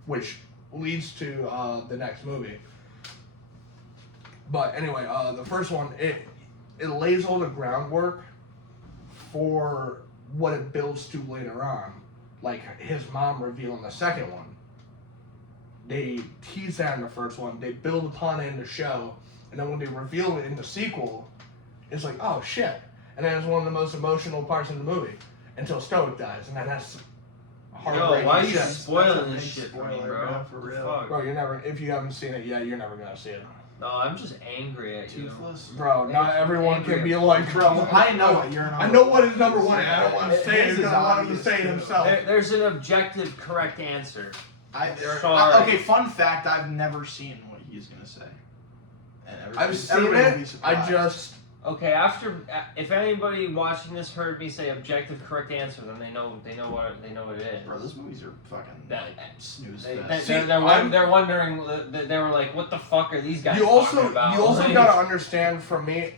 which leads to the next movie. But anyway, the first one, it lays all the groundwork for what it builds to later on. Like his mom reveal in the second one. They tease that in the first one, they build upon it in the show, and then when they reveal it in the sequel, it's like, oh shit. And then it's one of the most emotional parts in the movie until Stoic dies, and then that's heartbreaking. Yo, why are you shit. spoiling That's this a big shit for me, spoiler, bro? bro, for real. Fuck? Bro, you're never, if you haven't seen it yet, you're never gonna see it. No, I'm just angry at you. Toothless. Bro, not everyone can be like, Bro, I know what you're. I know what is number one. I don't want to say it His is because I want him to obvious, say it too. himself. There's an objective correct answer. I, okay, fun fact: I've never seen what he's gonna say. And I've seen everybody will be it. surprised. I just Okay, if anybody watching this heard me say objective correct answer, then they know what it is. Bro, those movies are fucking That- like snooze They, fest. See, they're wondering. They were like, "What the fuck are these guys you also talking about?" Like, gotta understand from me,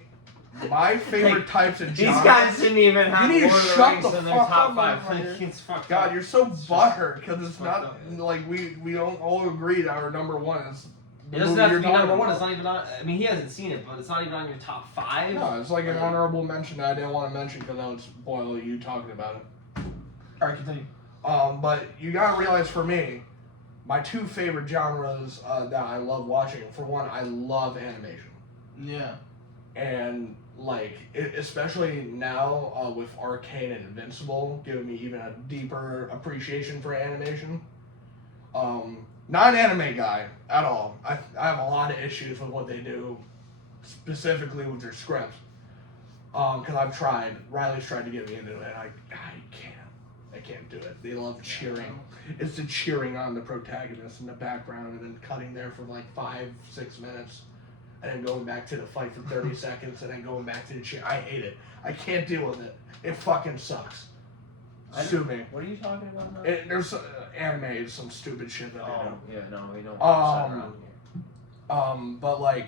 my favorite types of These genres. guys didn't even have You need to Lord of the shut Rings the in their fuck top up, five. motherfucker. Like, it's fucked God, up. you're so It's just- butthurt because it's fucked not up. like we don't all agree that our number one is. The It doesn't movie have to you're be talking number one. about. It's not even on. I mean, he hasn't seen it, but it's not even on your top five. No, it's like an honorable mention that I didn't want to mention because I would spoil you talking about it. Alright, continue. But you gotta realize for me, my two favorite genres that I love watching. For one, I love animation, Yeah. and like especially now with Arcane and Invincible, giving me even a deeper appreciation for animation. Not an anime guy at all. I have a lot of issues with what they do, specifically with their scripts. Because I've tried. Riley's tried to get me into it, and I can't do it. They love cheering. It's the cheering on the protagonist in the background, and then cutting there for like 5-6 minutes, and then going back to the fight for 30 seconds, and then going back to the cheer. I hate it. I can't deal with it. It fucking sucks. Sue me. What are you talking about now? There's anime is some stupid shit that they do. Yeah, no, we don't. But like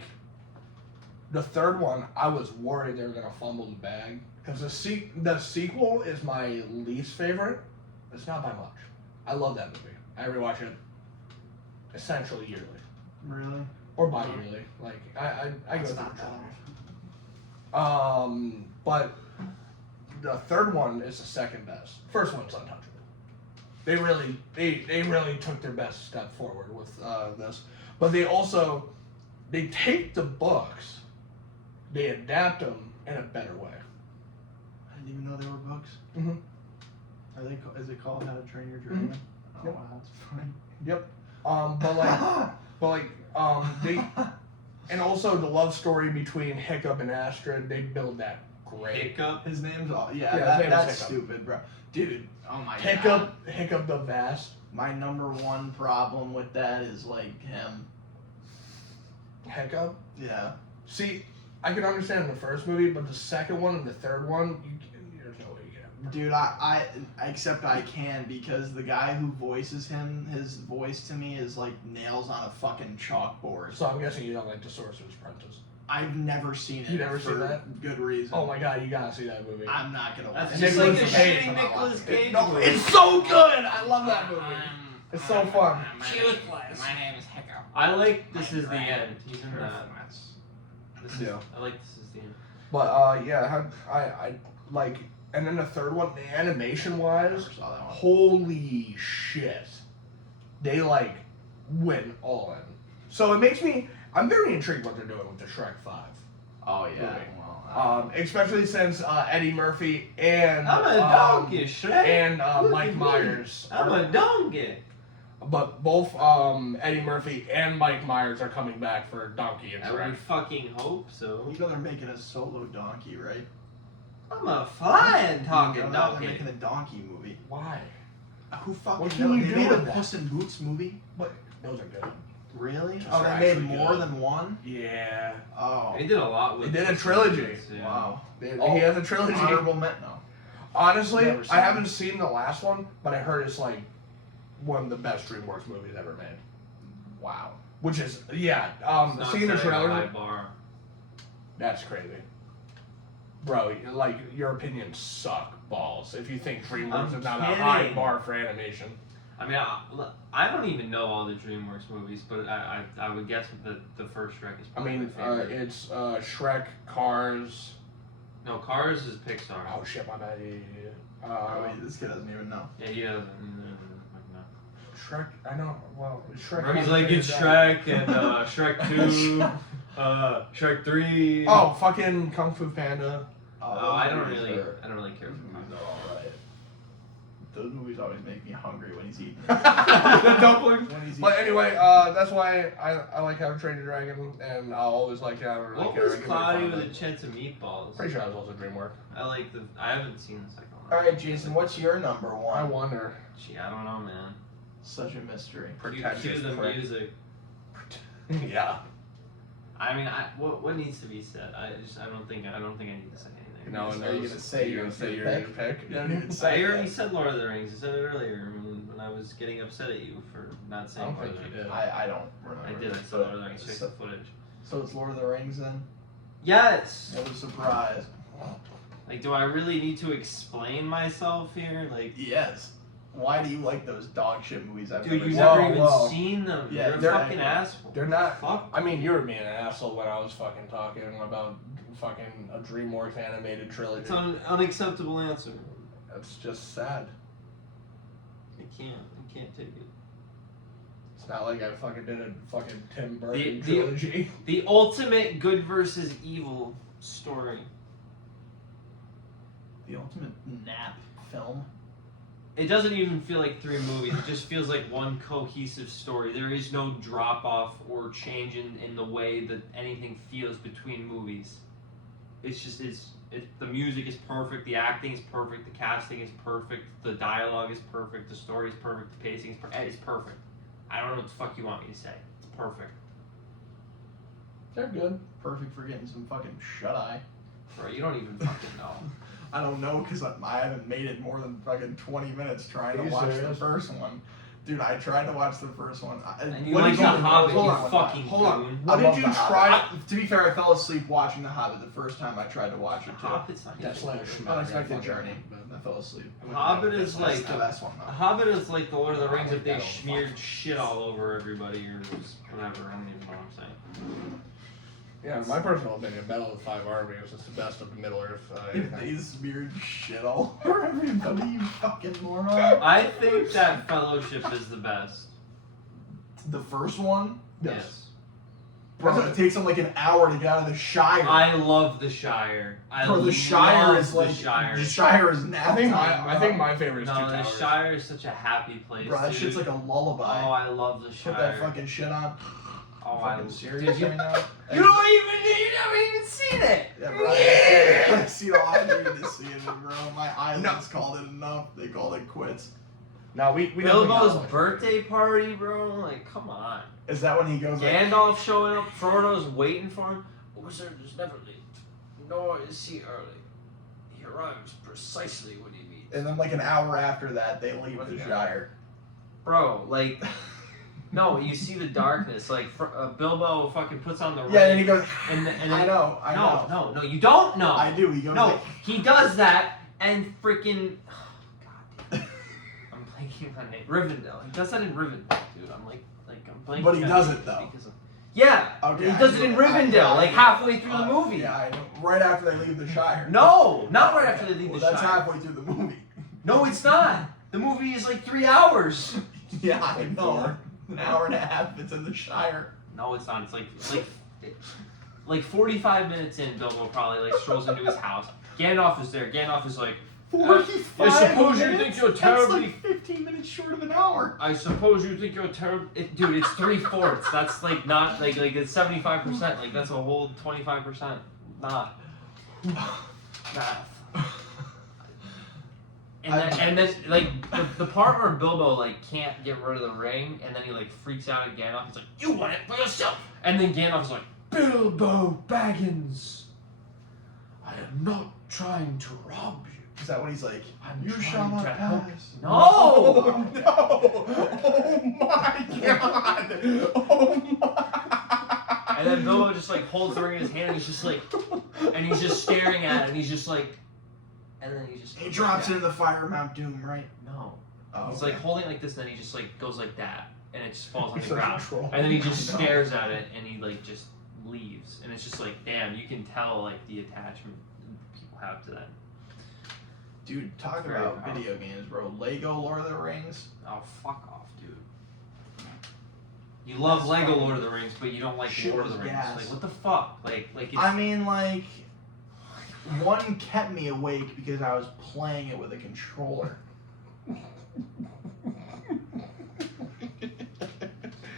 the third one, I was worried they were gonna fumble the bag because the sequel is my least favorite. It's not by much. I love that movie. I rewatch it essentially yearly Really? or bi-yearly. Like I go That's through not the bad. trilogy. But the third one is the second best. First one's untouchable. They really took their best step forward with this. But they take the books, they adapt them in a better way. I didn't even know there were books. Mhm. Are they? Is it called How to Train Your Dragon? Oh Yep. wow, that's fine. Yep. They and also the love story between Hiccup and Astrid, they build that great. Hiccup. His name's all his name is that's Hiccup. stupid, bro. Dude, oh my god. Hiccup the Vast. My number one problem with that is like him. Hiccup. Yeah. See, I can understand the first movie, but the second one and the third one, there's no way you can. Dude, I except I can because the guy who voices him, his voice to me is like nails on a fucking chalkboard. So I'm guessing you don't like The Sorcerer's Apprentice. I've never seen it. You never for seen that? Good reason. Oh my god, you gotta see that movie. I'm not gonna watch That's it. just like a Nicolas Cage. shitty Nicolas Cage. No, it's so good! I love that movie. It's so fun. Toothless. My name is Hiccup. I like This Is the End. He's in that. This is, Yeah. I like This Is the End. But yeah, I like, and then the third one, the animation wise, Never saw that one. holy shit, they like went all in. So it makes me, I'm very intrigued what they're doing with the Shrek 5. Oh yeah. Movie. Well, Especially since Eddie Murphy and I'm a donkey, Shrek. and Look Mike at me. Myers. I'm a donkey. But both Eddie Murphy and Mike Myers are coming back for Donkey and I would Shrek. fucking hope so. You know they're making a solo donkey, right? I'm a flying You talking know that? donkey. They're making a donkey movie. Why? Who fucking What can knows? you They do made a with that? Puss in Boots movie. But those are good. Really? Those Oh, are they actually made more good. than one? Yeah. Oh. They did a lot with. They did a trilogy. Yeah. Wow. He has a trilogy. Honorable no. Honestly, Never seen I haven't seen the last one, but I heard it's like one of the best DreamWorks movies ever made. Wow. Which is, yeah, It's not seeing the setting a high trailer, bar. that's crazy. Bro, like, your opinions suck balls if you think DreamWorks I'm is not a high kidding. bar for animation. I mean, I don't even know all the DreamWorks movies, but I would guess the first Shrek is I probably mean, my favorite. it's Shrek, Cars. No, Cars is Pixar. Oh shit, my bad. Oh, wait, this kid doesn't even know. Yeah, he doesn't. No. Shrek, I know. Well, Shrek. Bro, he's like, it's Shrek and Shrek 2, Shrek 3. Oh, fucking Kung Fu Panda. Oh, I don't those really movies care for Those Cars. movies are alright. Those movies always make me hungry when he's eating. The dumplings. When he's But eating. anyway, that's why I like How to Train Your Dragon, and I'll always like How to What was Cloudy with a Chance of Meatballs? Pretty sure that was also DreamWorks. I haven't seen the second one. Alright, Jason, what's your number I one? wonder. Gee, I don't know, man. Such a mystery. Cue the music. Yeah. I mean, what needs to be said? I don't think I need to say anything. No, Are you gonna say you're gonna say your pick? You don't even I say already it. said Lord of the Rings. I said it earlier when I was getting upset at you for not I saying don't Lord of think the you Rings. did. I don't remember. I did. I said So- Lord of the Rings. Check so, the footage. so it's Lord of the Rings then? Yes. What a surprise. Like, do I really need to explain myself here? Like, Yes. Why do you like those dog shit movies I've dude, never you've seen? never Whoa, even whoa. seen them. Yeah, You're a they're- fucking asshole. They're not. Fuck. I mean, you were being an asshole when I was fucking talking about fucking a DreamWorks animated trilogy. It's an unacceptable answer. That's just sad. I can't take it. It's not like I fucking did a fucking Tim Burton The- trilogy. The ultimate good versus evil story. The ultimate nap film. It doesn't even feel like three movies. It just feels like one cohesive story. There is no drop off or change in the way that anything feels between movies. It's just the music is perfect, the acting is perfect, the casting is perfect, the dialogue is perfect, the story is perfect, the pacing is it's perfect. I don't know what the fuck you want me to say. It's perfect. They're good. Perfect for getting some fucking shut eye. Bro, you don't even fucking know. I don't know because I haven't made it more than fucking 20 minutes trying Are to you watch serious? the first one. Dude, I tried to watch the first one. And you what like did The you- Hobbit, hold you on, fucking hold on. goon. What I did love you The Hobbit. try- To be fair, I fell asleep watching The Hobbit the first time I tried to watch it too. Hobbit's not That's even like good. Unexpected Journey. I fell asleep. Hobbit is That's like the best one though. Hobbit is like the Lord of the I Rings like if they that smeared one. shit all over everybody or just whatever. I don't even know what I'm saying. Yeah, in my personal opinion, Battle of the Five Armies is the best of the Middle Earth. If they smeared shit all over everybody, you fucking moron. I think that Fellowship is the best. The first one? Yes. Bro, it takes them like an hour to get out of the Shire. I love the Shire. Bro, the Shire love is like the Shire. the Shire is nap I think time, I think my favorite is No, Two the Towers. Shire is such a happy place. Bro, that dude. shit's like a lullaby. Oh, I love the Put Shire. that fucking shit on. Oh, I Fucking serious Did you? right now? You never even seen it. Yeah, bro. I see all I needed to see it, bro. My eyelids called it enough. They called it quits. No, we Bilbo's definitely- birthday party, bro. Like, come on. Is that when he goes like, Gandalf showing up, Frodo's waiting for him. Wizard is never late, nor is he early. He arrives precisely when he needs. and then like an hour after that, they leave the Shire. Bro, like, no, you see the darkness. Like, Bilbo fucking puts on the ring. Yeah, and he goes, and then, I know, no, you don't know. I do. He goes No, like, he does that, and freaking. God damn. I'm blanking on name. Rivendell. He does that in Rivendell, dude. I'm blanking. But he on does name it, though. because of- yeah, Okay, he I does it do. in Rivendell, like halfway through the movie. Yeah, I know. Right after they leave the Shire. No, not right after they leave Well, the that's Shire. halfway through the movie. No, it's not. The movie is like 3 hours. Yeah, I know. An hour and a half. It's in the Shire. No, it's not. It's like 45 minutes in, Bilbo probably like strolls into his house. Gandalf is there. Gandalf is like, 45 I suppose you minutes? think you're That's terribly. like 15 minutes short of an hour. I suppose you think you're terrible. Dude, it's 3/4. That's like not like it's 75%. Like that's a whole 25%. Not math. And then like the part where Bilbo like can't get rid of the ring, and then he like freaks out at Gandalf. He's like, "You want it for yourself." And then Gandalf's like, "Bilbo Baggins, I am not trying to rob you. Is that when he's like, I'm you trying shall not to help pass? you." Oh, No. no! Oh my god! Oh my! And then Bilbo just like holds the ring in his hand, and he's just like, and he's just staring at it, and he's just like, and then he just. He drops it in the fire of Mount Doom, right? No. Oh, He's okay. like holding it like this, and then he just like goes like that, and it just falls on He's the such a ground. troll. And then he just No. stares at it, and he like just leaves, and it's just like, damn, you can tell like the attachment people have to that. Dude, talk Very about powerful. video games, bro. Lego Lord of the Rings. Oh, fuck off, dude. You love That's Lego fucking- Lord of the Rings, but you don't like Shit Lord of the was Rings. gas. Like, what the fuck? Like it's. I mean, like, one kept me awake because I was playing it with a controller.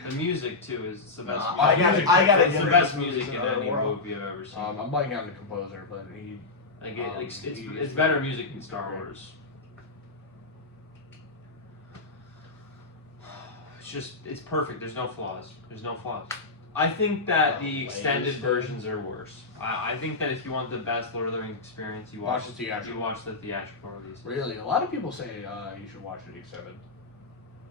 The music too is the best. Nah, music. I gotta It's give the it best to music in the any world. movie I've ever seen. I'm blanking on the composer, but he. Like, it's he- it's better music than Star Wars. It's perfect. There's no flaws. I think that the extended Latest. versions are worse. I think that if you want the best Lord of the Rings experience, you watch Watch the theatrical. You watch the theatrical release. Really, a lot of people say you should watch the extended.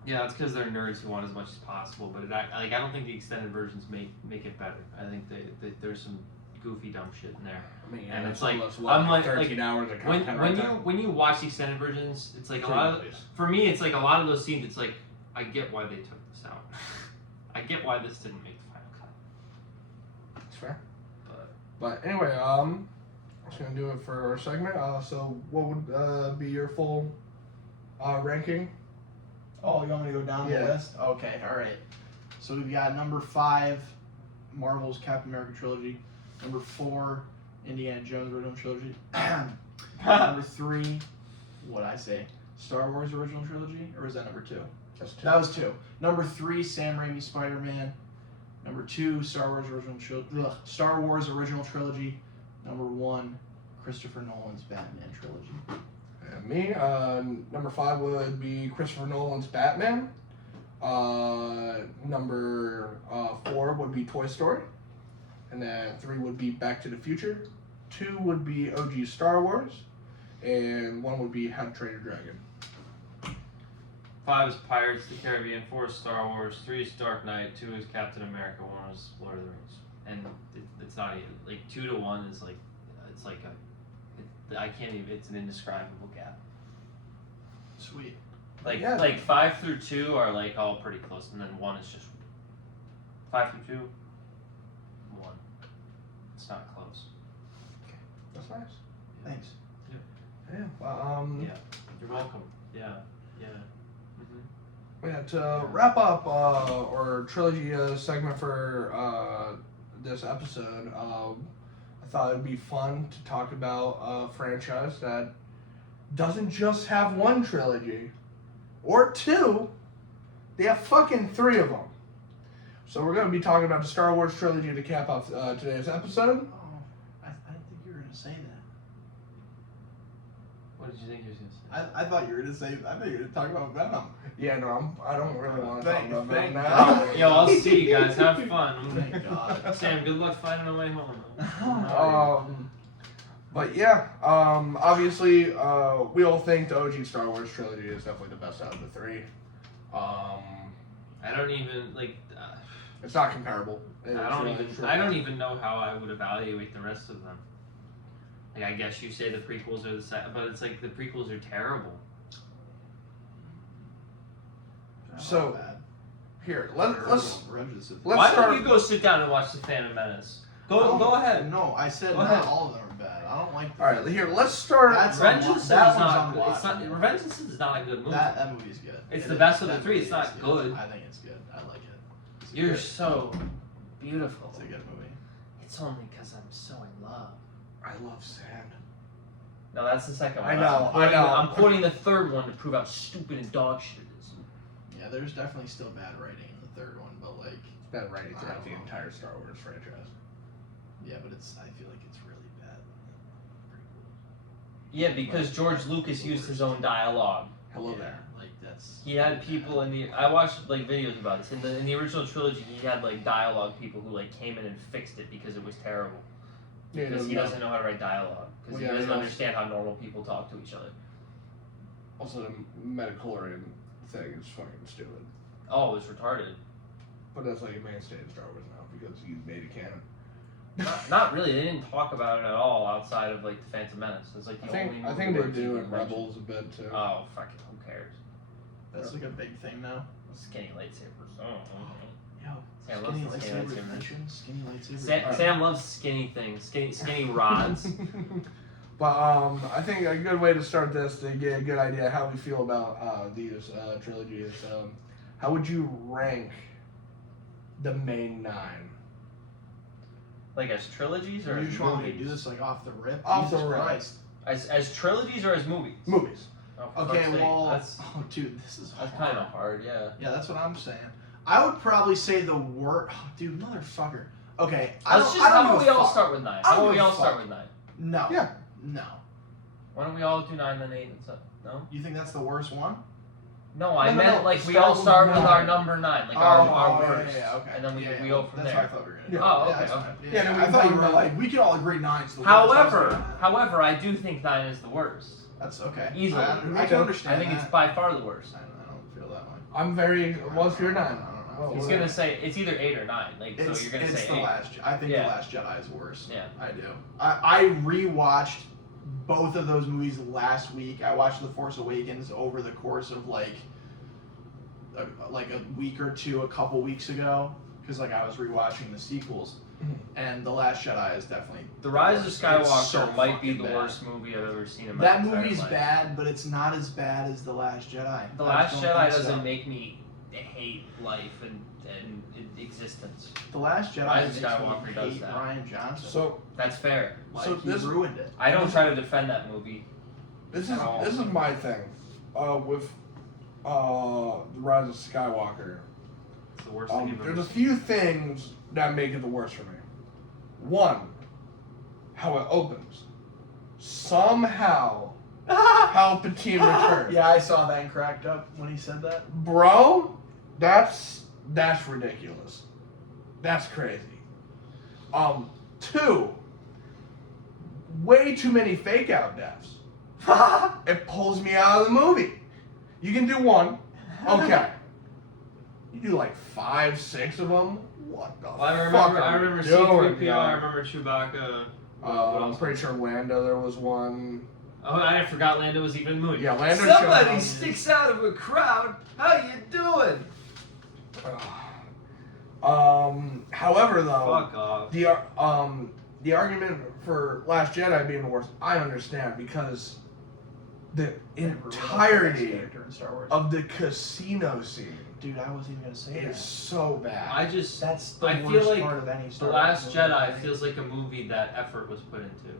Yeah, that's because they're nerds who want as much as possible. But I don't think the extended versions make it better. I think there's some goofy dumb shit in there. I mean, And yeah, it's like- almost, I'm like 13 hours of content right there. when you watch the extended versions, it's like a Three lot of, movies. for me it's like a lot of those scenes. It's like I get why they took this out. I get why this didn't make the final cut. That's fair. But But anyway, that's gonna do it for our segment. So what would be your full ranking? Oh, you want me to go down Yeah. the list? Okay, alright. So we've got number 5, Marvel's Captain America trilogy. Number 4, Indiana Jones original trilogy. Number 3, what'd I say? Star Wars original trilogy? Or was that number 2? That's That was 2. Number 3, Sam Raimi Spider-Man. Number 2, Star Wars original trilogy. Number 1, Christopher Nolan's Batman trilogy. And me, number 5 would be Christopher Nolan's Batman. Number 4 would be Toy Story. And then 3 would be Back to the Future. 2 would be OG Star Wars. And 1 would be How to Train Your Dragon. 5 is Pirates of the Caribbean, 4 is Star Wars, 3 is Dark Knight, 2 is Captain America, 1 is Lord of the Rings. And it's not even like 2 to 1 is like it's like I can't even. It's an indescribable gap. Sweet. Like Yeah. like 5 through 2 are like all pretty close, and then 1 is just 5 through 2. 1. It's not close. That's nice. Thanks. Yeah. Well, Yeah. You're welcome. Yeah. Yeah. Yeah, to wrap up our trilogy segment for this episode, I thought it'd be fun to talk about a franchise that doesn't just have one trilogy or 2, they have fucking 3 of them. So we're going to be talking about the Star Wars trilogy to cap off today's episode. Oh, I didn't think you were gonna say that. What did you think you was gonna say? I thought you were gonna say. I thought you were gonna talk about Venom. Yeah, no, I don't really want to talk Thank- about that thank now. God. Yo, I'll see you guys. Have fun. Thank God. Sam, good luck finding a way home. But yeah, obviously, we all think the OG Star Wars trilogy is definitely the best out of the 3. I don't even like. It's not comparable. I don't even know how I would evaluate the rest of them. Like, I guess you say the prequels are the same, but it's like the prequels are terrible. So, here, let's Why start. don't you go sit down and watch The Phantom Menace? Go ahead. No, I said Go not ahead. all of them are bad. I don't like. All right, here, let's start. That's Revengeance that is not. one's It's not. unwatchable. Revengeance is not a good movie. That movie's good. It's It the is. best of the That 3. movie It's not is good. I think it's good. I like it. It's You're good. so beautiful. It's a good movie. It's only because I'm so in love. I love sand. No, that's the second one. I know, I'm quoting, I know. I'm quoting the third one to prove how stupid and dog shit it is. Yeah, there's definitely still bad writing in the third one, but like, Bad writing I throughout don't the know. entire Star Wars franchise. yeah, but I feel like it's really bad. Pretty cool. Yeah, because George Lucas used his own dialogue. Hello Yeah, there. like that's. He had people in the. I watched like videos about this. In the original trilogy, he had like dialogue people who like came in and fixed it because it was terrible. Yeah, Because he doesn't know how to write dialogue. Because Well, he yeah, doesn't he understand how normal people talk to each other. Also, the Metachlorian thing is fucking stupid. Oh, it's retarded. But that's like a mainstay in Star Wars now because you made it canon. Not really. They didn't talk about it at all outside of like the Phantom Menace. It's like the only movie I think where they it's do even in mentioned. Rebels a bit too. Oh, fucking who cares? That's like a big thing now. Skinny lightsabers. Oh, Yo, Sam loves skinny the skinny lightsaber lightsaber. mention. Skinny lightsaber. Sam loves skinny things. Skinny rods. But I think a good way to start this to get a good idea how we feel about these trilogies. How would you rank the main 9? Like as trilogies or You as just want me to movies? do this like off the rip? Off the Jesus rip. Christ. As trilogies or as movies? Movies. Oh, for Okay, fuck's sake. well, That's dude, this is hard. kind of hard. Yeah. Yeah, that's what I'm saying. I would probably say the worst. Oh, dude, motherfucker. Okay, I Let's don't, just. I don't How about give we a all fuck. start with 9? I How don't about we give a all start fuck. with 9? No. Yeah. No. Why don't we all do 9 then 8 and 7? No. You think that's the worst one? No, I No, meant no, like we start all with start with 9. our number 9, like our worst, okay. and then we Yeah, go from that's there. what I thought we were gonna do. Yeah. Oh, okay, that's okay. fine. Yeah, then we I thought you can were find like, we can all agree 9's the worst. I was However, like, I do think 9 is the worst. that's okay. Easily. I I can understand. I think it's that. by far the worst. I don't feel that way. I'm very. What's your 9? I don't know. He's gonna say it's either 8 or 9. Like so, you're gonna it's say the 8. last. I think Yeah. the Last Jedi is worse. Yeah. I do. I rewatched both of those movies last week. I watched The Force Awakens over the course of like a week or two, a couple weeks ago, because like I was rewatching the sequels, and The Last Jedi is definitely The Rise of worst. Skywalker It's so might be fucking the bad. worst movie I've ever seen in my That entire movie's life. bad, but it's not as bad as The Last Jedi. The I Last just Jedi don't think doesn't so. make me hate life and existence. The Last Jedi Rise of makes Skywalker me does hate that. Ryan Johnson. So That's fair. like, so he this- ruined it. I don't try to defend that movie. this Oh. is my thing with the Rise of Skywalker. It's the worst thing you've There's ever a seen. few things that make it the worst for me. One, how it opens. Somehow, Palpatine returns. Yeah, I saw that and cracked up when he said that. Bro, that's ridiculous. That's crazy. 2, way too many fake out deaths. It pulls me out of the movie. You can do 1, okay. You do like 5, 6 of them. What the Well, I fuck? remember. I are we remember doing, C-3PO. yo? I remember Chewbacca. What I'm else? pretty sure Lando. There was one. Oh, I forgot Lando was even in the movie. Yeah, Lando. Somebody showed up. sticks out of a crowd. How you doing? However, though, Fuck off. the argument for Last Jedi being the worst, I understand because the entirety character in Star Wars. of the casino scene Dude, I wasn't even gonna say is that. so bad. I just That's the I feel worst like part of any The Star Last Wars movie, I Jedi think. feels like a movie that effort was put into.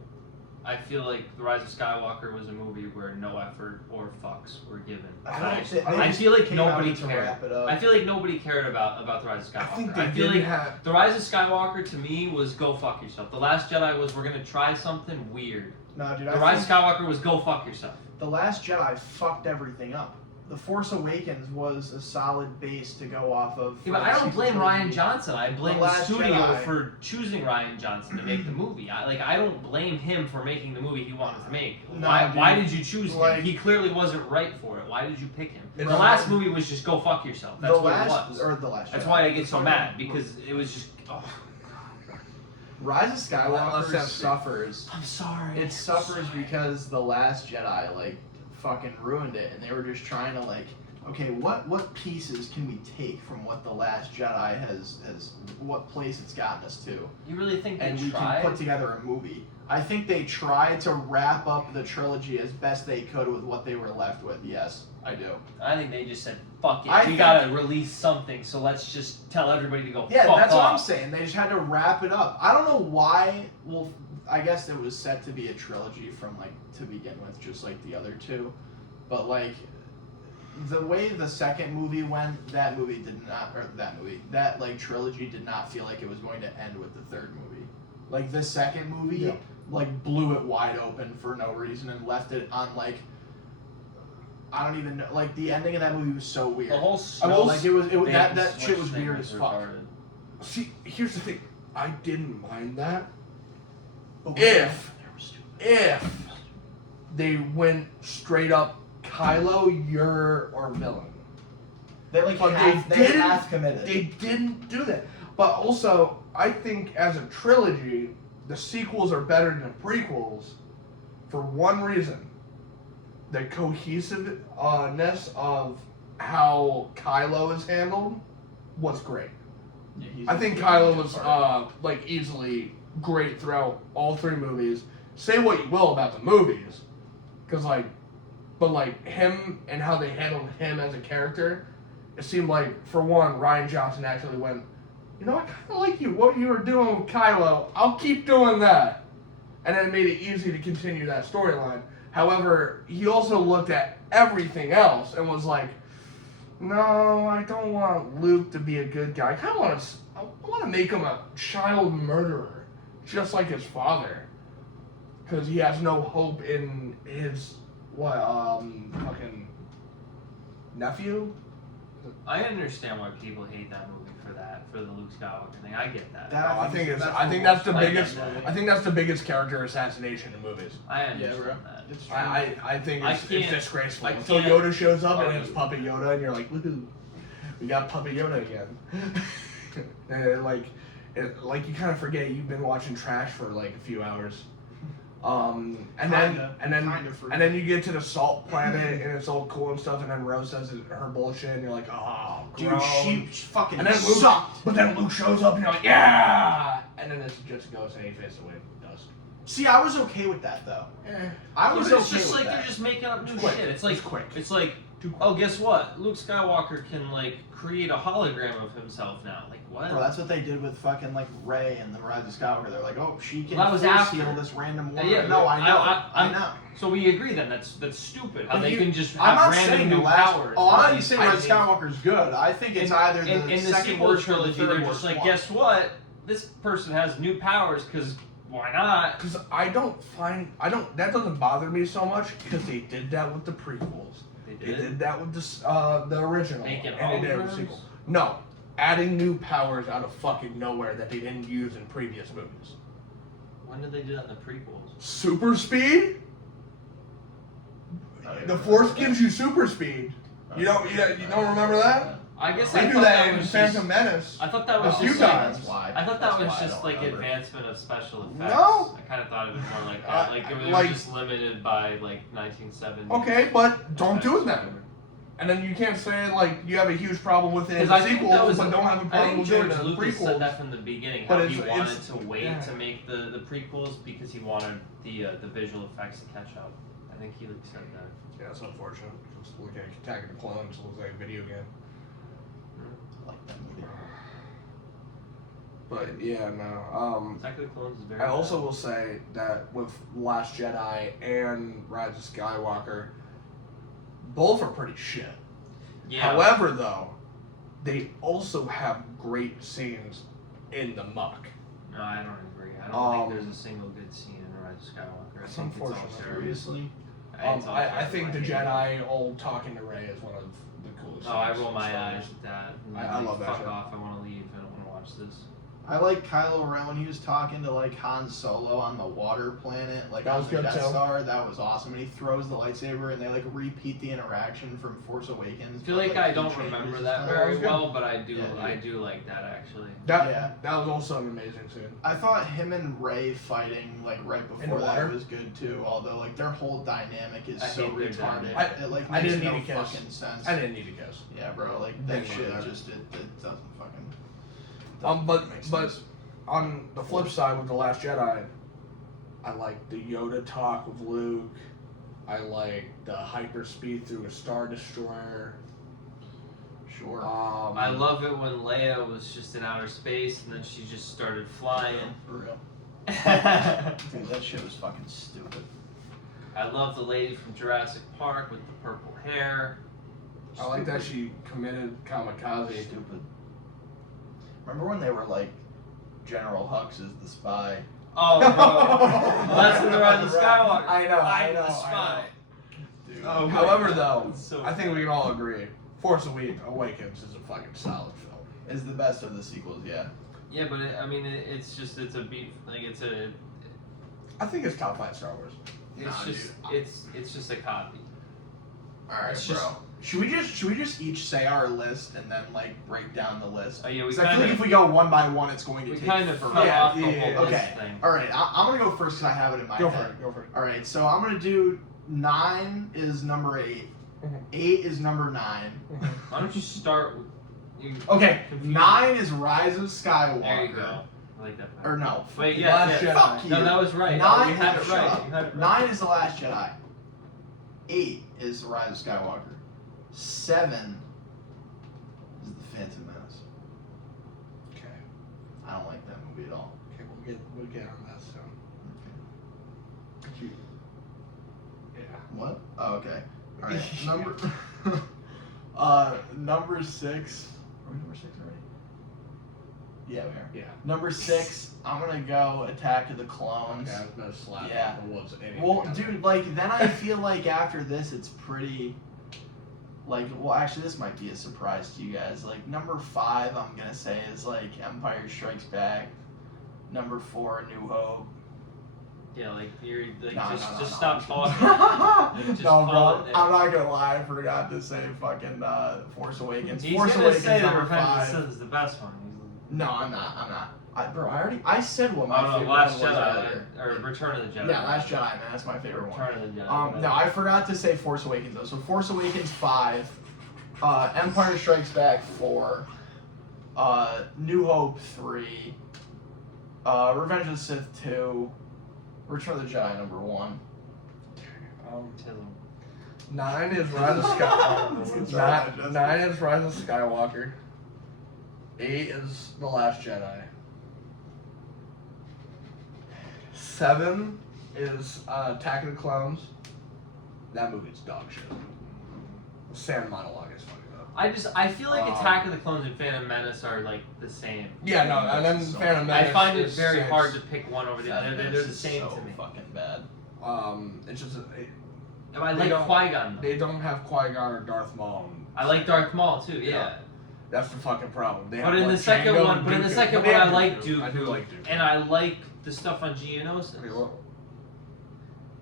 I feel like The Rise of Skywalker was a movie where no effort or fucks were given. I feel like Came out nobody to cared. wrap it up. I feel like nobody cared about The Rise of Skywalker. I think they feel didn't like have. The Rise of Skywalker to me was go fuck yourself. The Last Jedi was we're gonna try something weird. No, dude, The I Rise of think Skywalker was go fuck yourself. The Last Jedi fucked everything up. The Force Awakens was a solid base to go off of. Yeah, but I don't blame Ryan Johnson. I blame the Last studio Jedi. for choosing Ryan Johnson to make the movie. I don't blame him for making the movie he wanted to make. No, Why dude. did you choose him? Like- He clearly wasn't right for it. Why did you pick him? The It's- last movie was just go fuck yourself. That's the what last, it was. or the Last. That's Jedi. why I get so mad because it was just. Oh, Rise of Skywalker Let's have- suffers. I'm sorry. It suffers because the Last Jedi like fucking ruined it, and they were just trying to like, okay, what pieces can we take from what the Last Jedi has what place it's gotten us to, You really think they and we tried? can put together a movie. I think they tried to wrap up the trilogy as best they could with what they were left with. Yes, I do. I think they just said, "Fuck it, I we think- gotta release something, so let's just tell everybody to go Yeah, fuck that's off." what I'm saying. They just had to wrap it up. I don't know why. Well, I guess it was set to be a trilogy from like to begin with, just like the other two, but like the way the second movie went, that like trilogy did not feel like it was going to end with the third movie. Like the second movie, like blew it wide open for no reason and left it on like. I don't even know. Like the ending of that movie was so weird. The whole that shit was weird as fuck. Retarded. See, here's the thing. I didn't mind that But if they went straight up, Kylo, you're our villain. they like But they half committed. They didn't do that. But also, I think as a trilogy, the sequels are better than the prequels for one reason. The cohesiveness of how Kylo is handled was great. Yeah, I think Kylo was like easily great throughout all three movies. Say what you will about the movies, but him and how they handled him as a character, it seemed like for one, Rian Johnson actually went, you know, I kind of like what you were doing with Kylo. I'll keep doing that, and then it made it easy to continue that storyline. However, he also looked at everything else and was like, no, I don't want Luke to be a good guy. I want to make him a child murderer, just like his father, because he has no hope in his fucking nephew. I understand why people hate that movie for the Luke Skywalker thing. I get that. I think that's the I get biggest. that. I think that's the biggest character assassination in movies. I understand bro. that. It's true. I think it's disgraceful. I Until can't Yoda shows up and argue it's with Puppet that. Yoda, and you're like, woohoo, we got Puppet Yoda again. And like you kind of forget you've been watching trash for like a few hours. And then you get to the salt planet and it's all cool and stuff, and then Rose says her bullshit, and you're like, oh, Dude, grown. she fucking And then Luke, sucked. but then Luke shows up and you're like, yeah! And then it's just a ghost and he fades away with dust. See, I was okay with that though. I was But okay it's just with like that. they're just making up new quick. shit. It's like It's quick. It's like, oh, guess what? Luke Skywalker can like create a hologram of himself now. Like what? Bro, that's what they did with fucking like Rey and the Rise of Skywalker. They're like, oh, she can Well, that was force after. heal this random woman. Yeah, no, I know, I- I know. So we agree then. That's stupid. How But they you- can just I'm have not random saying new the last. powers. Oh, I'm not saying I Rise of think- Skywalker's good. I think it's either the in the second sequel worst or the trilogy, third they're worst just like, one. guess what? This person has new powers because why not? Because that doesn't bother me so much because they did that with the prequels. They They did. did that with the original. Making and they did it with holograms? the sequel. No, adding new powers out of fucking nowhere that they didn't use in previous movies. When did they do that in the prequels? Super speed? The Force gives you super speed. You don't remember that? I guess They I do thought that in was Phantom just, Menace. I thought that was A few just times. like, That's why. I thought That's that was why I just don't like remember. advancement of special effects. No. I kind of thought of it more like that. Like they were like- just limited by like 1970. Okay, but don't do it then. And then you can't say like you have a huge problem with it in Because the I think sequels, that was but don't have a I problem think with it in George the Lucas said prequels. that from the beginning, But how he it's- wanted it's- to wait yeah. to make the prequels because he wanted the visual effects to catch up. I think he said that. Yeah, that's unfortunate. Just look at Attack of the Clones, it looks like a video game. I like that movie. But yeah, no. Attack of the Clones is very I also bad. will say that with Last Jedi and Rise of Skywalker, both are pretty shit. Yeah. However, though, they also have great scenes in the muck. No, I don't agree. I don't think Um, there's a single good scene in Rise of Skywalker. I That's think it's all unfortunate. serious. Seriously? I think the Jedi all talking to Rey is one of the coolest. Oh, I scenes roll in my Star eyes Wars. at that. And I like, love that fuck shit. off. I want to leave. I don't want to watch this. I like Kylo Ren when he was talking to like Han Solo on the water planet, like That on was the good, Death too. Star. That was awesome. And he throws the lightsaber, and they like repeat the interaction from Force Awakens. I feel but, like I he don't changes remember his that time. very was good. well, but I do. Yeah, I dude. do like that actually. That was also an amazing scene. I thought him and Rey fighting like right In the before that water? was good too. Although like their whole dynamic is I so hate their retarded. dynamic. It like I makes didn't no need a kiss. fucking sense. I didn't need to kiss. Yeah, bro. Like that Didn't shit want that. just it doesn't fucking. But make but sense. on the flip side with The Last Jedi, I like the Yoda talk with Luke. I like the hyperspeed through a Star Destroyer. Sure. I love it when Leia was just in outer space and then she just started flying. For real. Dude, that shit was fucking stupid. I love the lady from Jurassic Park with the purple hair. I like that she committed kamikaze. Stupid. Remember when they were like, General Hux is the spy? Oh, bro. That's the Rise of Skywalker. I know. I'm the spy. Dude. Oh, However, my though, God. So I think we can all agree, Force Awakens is a fucking solid film. Is the best of the sequels, yeah. Yeah, but it's a beat. Like I think it's top 5 Star Wars. it's just a copy. All right, It's bro. just- Should we just each say our list and then like break down the list? Oh yeah, we 'Cause I feel kind like if of we go one by one, it's going to we take kind of forever. cut Yeah, off the yeah, whole yeah. list Okay. thing. All right, I'm gonna go first because I have it in my Go head. for it. Go for it. All right, so I'm gonna do 9 is number 8. Mhm. 8 is number 9. Why don't you start with you? Okay, confused. 9 is Rise of Skywalker. There you go. I like that. Or no. Wait, yeah, Last yeah. Jedi. Fuck you. No, that was right. 9 you had it shut right. up. You had it right. 9 is The Last Jedi. 8 is The Rise of Skywalker. 7 is The Phantom Menace. Okay. I don't like that movie at all. Okay, we'll get on that soon. Yeah. What? Oh, okay. All right. Number number 6. Are we number 6 already? Yeah, we are. Yeah. Number 6, I'm gonna go Attack of the Clones. Okay, I was gonna slap Yeah. off the woods. Well, dude, like then I feel like after this, it's pretty. Like, well, actually, this might be a surprise to you guys. Like number 5, I'm gonna say is like Empire Strikes Back. Number 4, A New Hope. Yeah, like you're like No, just no, no, stop no. talking. Just No, call bro, it there. I'm not gonna lie. I forgot to say fucking Force Awakens. He's Force gonna Awakens say that number Revenge of 5. the Sith is the best one. No, I'm not. I said what my Oh no, favorite Last one was Jedi earlier. or Return of the Jedi. Yeah, Last Jedi, man. That's my favorite one. Return of the Jedi. No, I forgot to say Force Awakens though. So Force Awakens 5, Empire Strikes Back 4, New Hope 3, Revenge of the Sith 2, Return of the Jedi number 1. 9 is Rise of Skywalker. 9 is Rise of Skywalker. 8 is The Last Jedi. 7 is Attack of the Clones. That movie's dog shit. The Sand monologue is funny though. I feel like Attack of the Clones and Phantom Menace are like the same. Yeah, no, and then Phantom Menace. I find it is very 6. hard to pick one over the other. They're the It's same so to me. fucking bad. It's just I they like don't- Qui-Gon though. they don't have Qui-Gon or Darth Maul. I like Darth Maul too. Yeah. That's the fucking problem. They But have, in the like, second Django one, and but in the Dooku. second But they one, I have like Dooku. I do Dooku, like Dooku. and I like the stuff on Geonosis. Okay, well,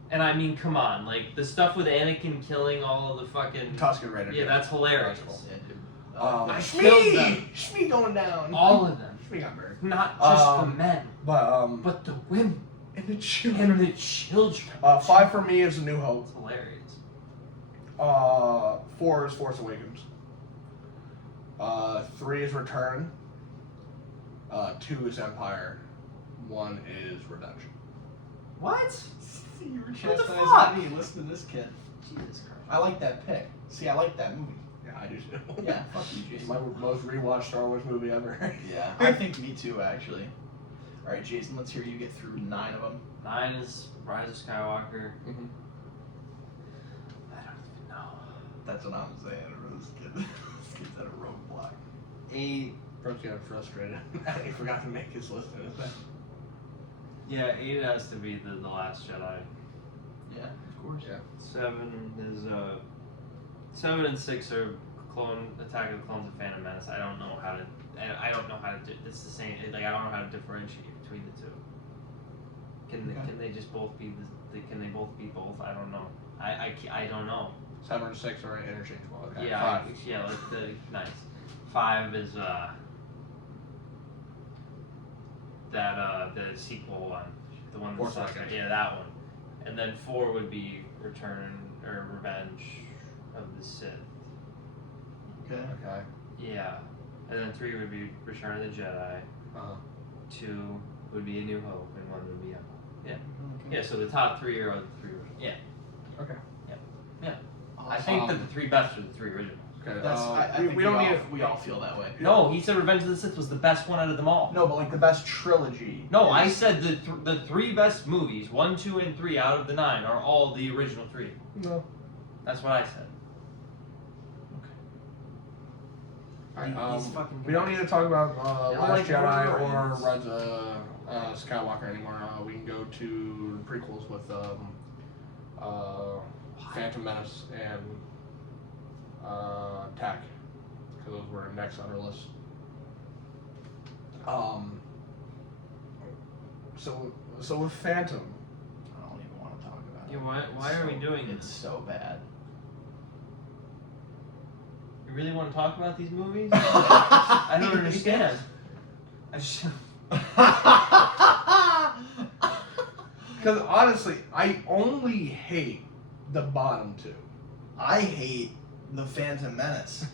And I mean, come on, like the stuff with Anakin killing all of the fucking Tusken Raider. yeah, that's hilarious. That's cool. Yeah, dude. I killed them. Shmi going down. All of them, Shmi got buried. not just the Um, men, But but the women and the children. and the children. 5 for me is A New Hope. It's hilarious. 4 is Force Awakens. 3 is Return. 2 is Empire. 1 is Redemption. What? You were What the chastising fuck? me. Listen to this kid. Jesus Christ. I like that pick. See, I like that movie. Yeah, I do too. Yeah, fuck you, It's Jason. my most rewatched Star Wars movie ever. Yeah, I think me too, actually. All right, Jason, let's hear you get through 9 of them. 9 is Rise of Skywalker. Mhm. I don't even know. That's what I'm saying for this kid. This kid's at a roadblock. 8. Bro's getting frustrated. He forgot to make his list in his head. Yeah, 8 has to be the Last Jedi. Yeah, of course. Yeah. 7 is 7 and 6 are Attack of the Clones and Phantom Menace. I don't know how to. I don't know how to. It's the same. Like I don't know how to differentiate between the two. Can they just both be can they both be both? I don't know. I don't know. 7 and 6 are interchangeable. Okay. Yeah, 5. yeah. Nice. 5 is the sequel one, the one Force that's Awakens. yeah, that one, and then 4 would be Return or Revenge of the Sith. Okay. Okay. Yeah, and then 3 would be Return of the Jedi. Uh-huh. 2 would be A New Hope, and 1 would be Empire. Yeah. Okay. Yeah. So the top 3 are the 3 originals. Yeah. Okay. I think that the 3 best are the 3 originals. Okay. I think we don't need. we all feel that way. No, he said Revenge of the Sith was the best one out of them all. No, but like the best trilogy. No, I is- said the three best movies, 1, 2, and 3 out of the 9 are all the original 3. No. That's what I said. Alright, He's fucking we don't need to talk about I don't Last like Jedi Lord of the or Rings. Rise of Skywalker anymore. We can go to the prequels with Phantom Menace and Attack, because those were next on our list. So with Phantom, I don't even want to talk about it. Yeah, why are we doing It's this? so bad. You really want to talk about these movies? I don't understand. I just... because honestly, I only hate the bottom two. I hate the Phantom Menace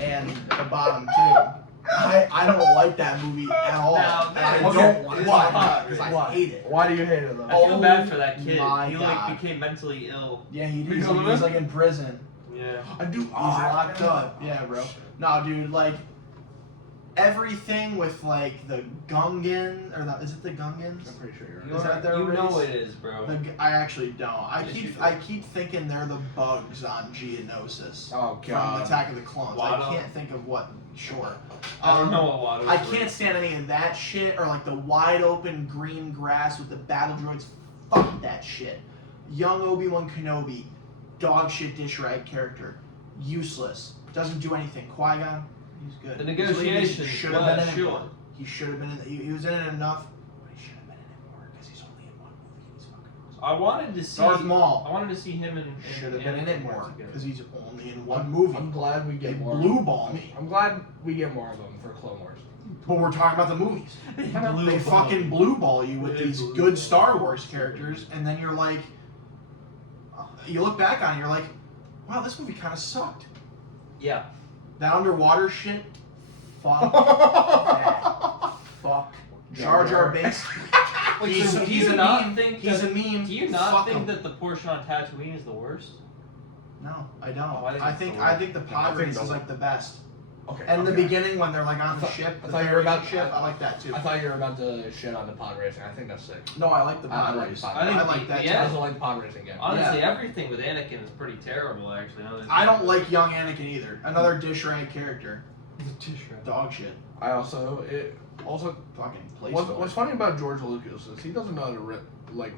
and the bottom two. I don't like that movie at all. No, And I okay, don't want to why? talk about it because I Why? hate it. Why do you hate it though? I feel Oh bad for that kid. my He God. became mentally ill. Yeah, he's Because of like in prison. Yeah. I do. He's locked up. Yeah, bro. No, dude, like everything with like the Gungan or is it the Gungans? I'm pretty sure you're You, right. Is that their know race? it is, bro. I actually don't. Yes, you do. I keep thinking they're the bugs on Geonosis Oh from god. Attack of the Clones. Watto? I can't think of what. Sure. I don't know what Watto's I were. can't stand any of that shit or like the wide open green grass with the battle droids. Fuck that shit. Young Obi-Wan Kenobi, dog shit dish rag character, useless, doesn't do anything. Qui-Gon, he's good. The negotiations, should have been in it sure. more. He should have been in. He was in it enough, but he should have been in it more because he's only in one movie and he's fucking awesome. I wanted to see. Darth Maul. I wanted to see him and Should have been in it more together. because he's only in one movie. I'm glad we They get more. blue ball me. I'm glad we get more of them for Clone Wars. But we're talking about the movies. Blue They ball. fucking blue ball you with They these blue good ball. Star Wars characters, and then you're like, you look back on it, you're like, wow, this movie kind of sucked. Yeah. That underwater shit, fuck that. Fuck. Jar Jar Binks. Wait, He's- so do he's you a not meme. think He's that, a meme. Do you not Fuck think him. that the portion on Tatooine is the worst? No, I don't. Why is I it think the I think the I pod think race the- is like the best. Okay. And the okay. beginning when they're like on the I thought- ship, I the thought you were about- ship, I like that too. I thought you were about to shit on the pod racing. I think that's sick. No, I like the I pod like race. pod I racing. like that. Yeah. I too. also like the pod racing game. Honestly, everything with Anakin is pretty terrible, actually. now that I don't like young Anakin either. Another dish rag character. T-shirt. Dog shit. I also Fucking place. what's funny about George Lucas is he doesn't know how to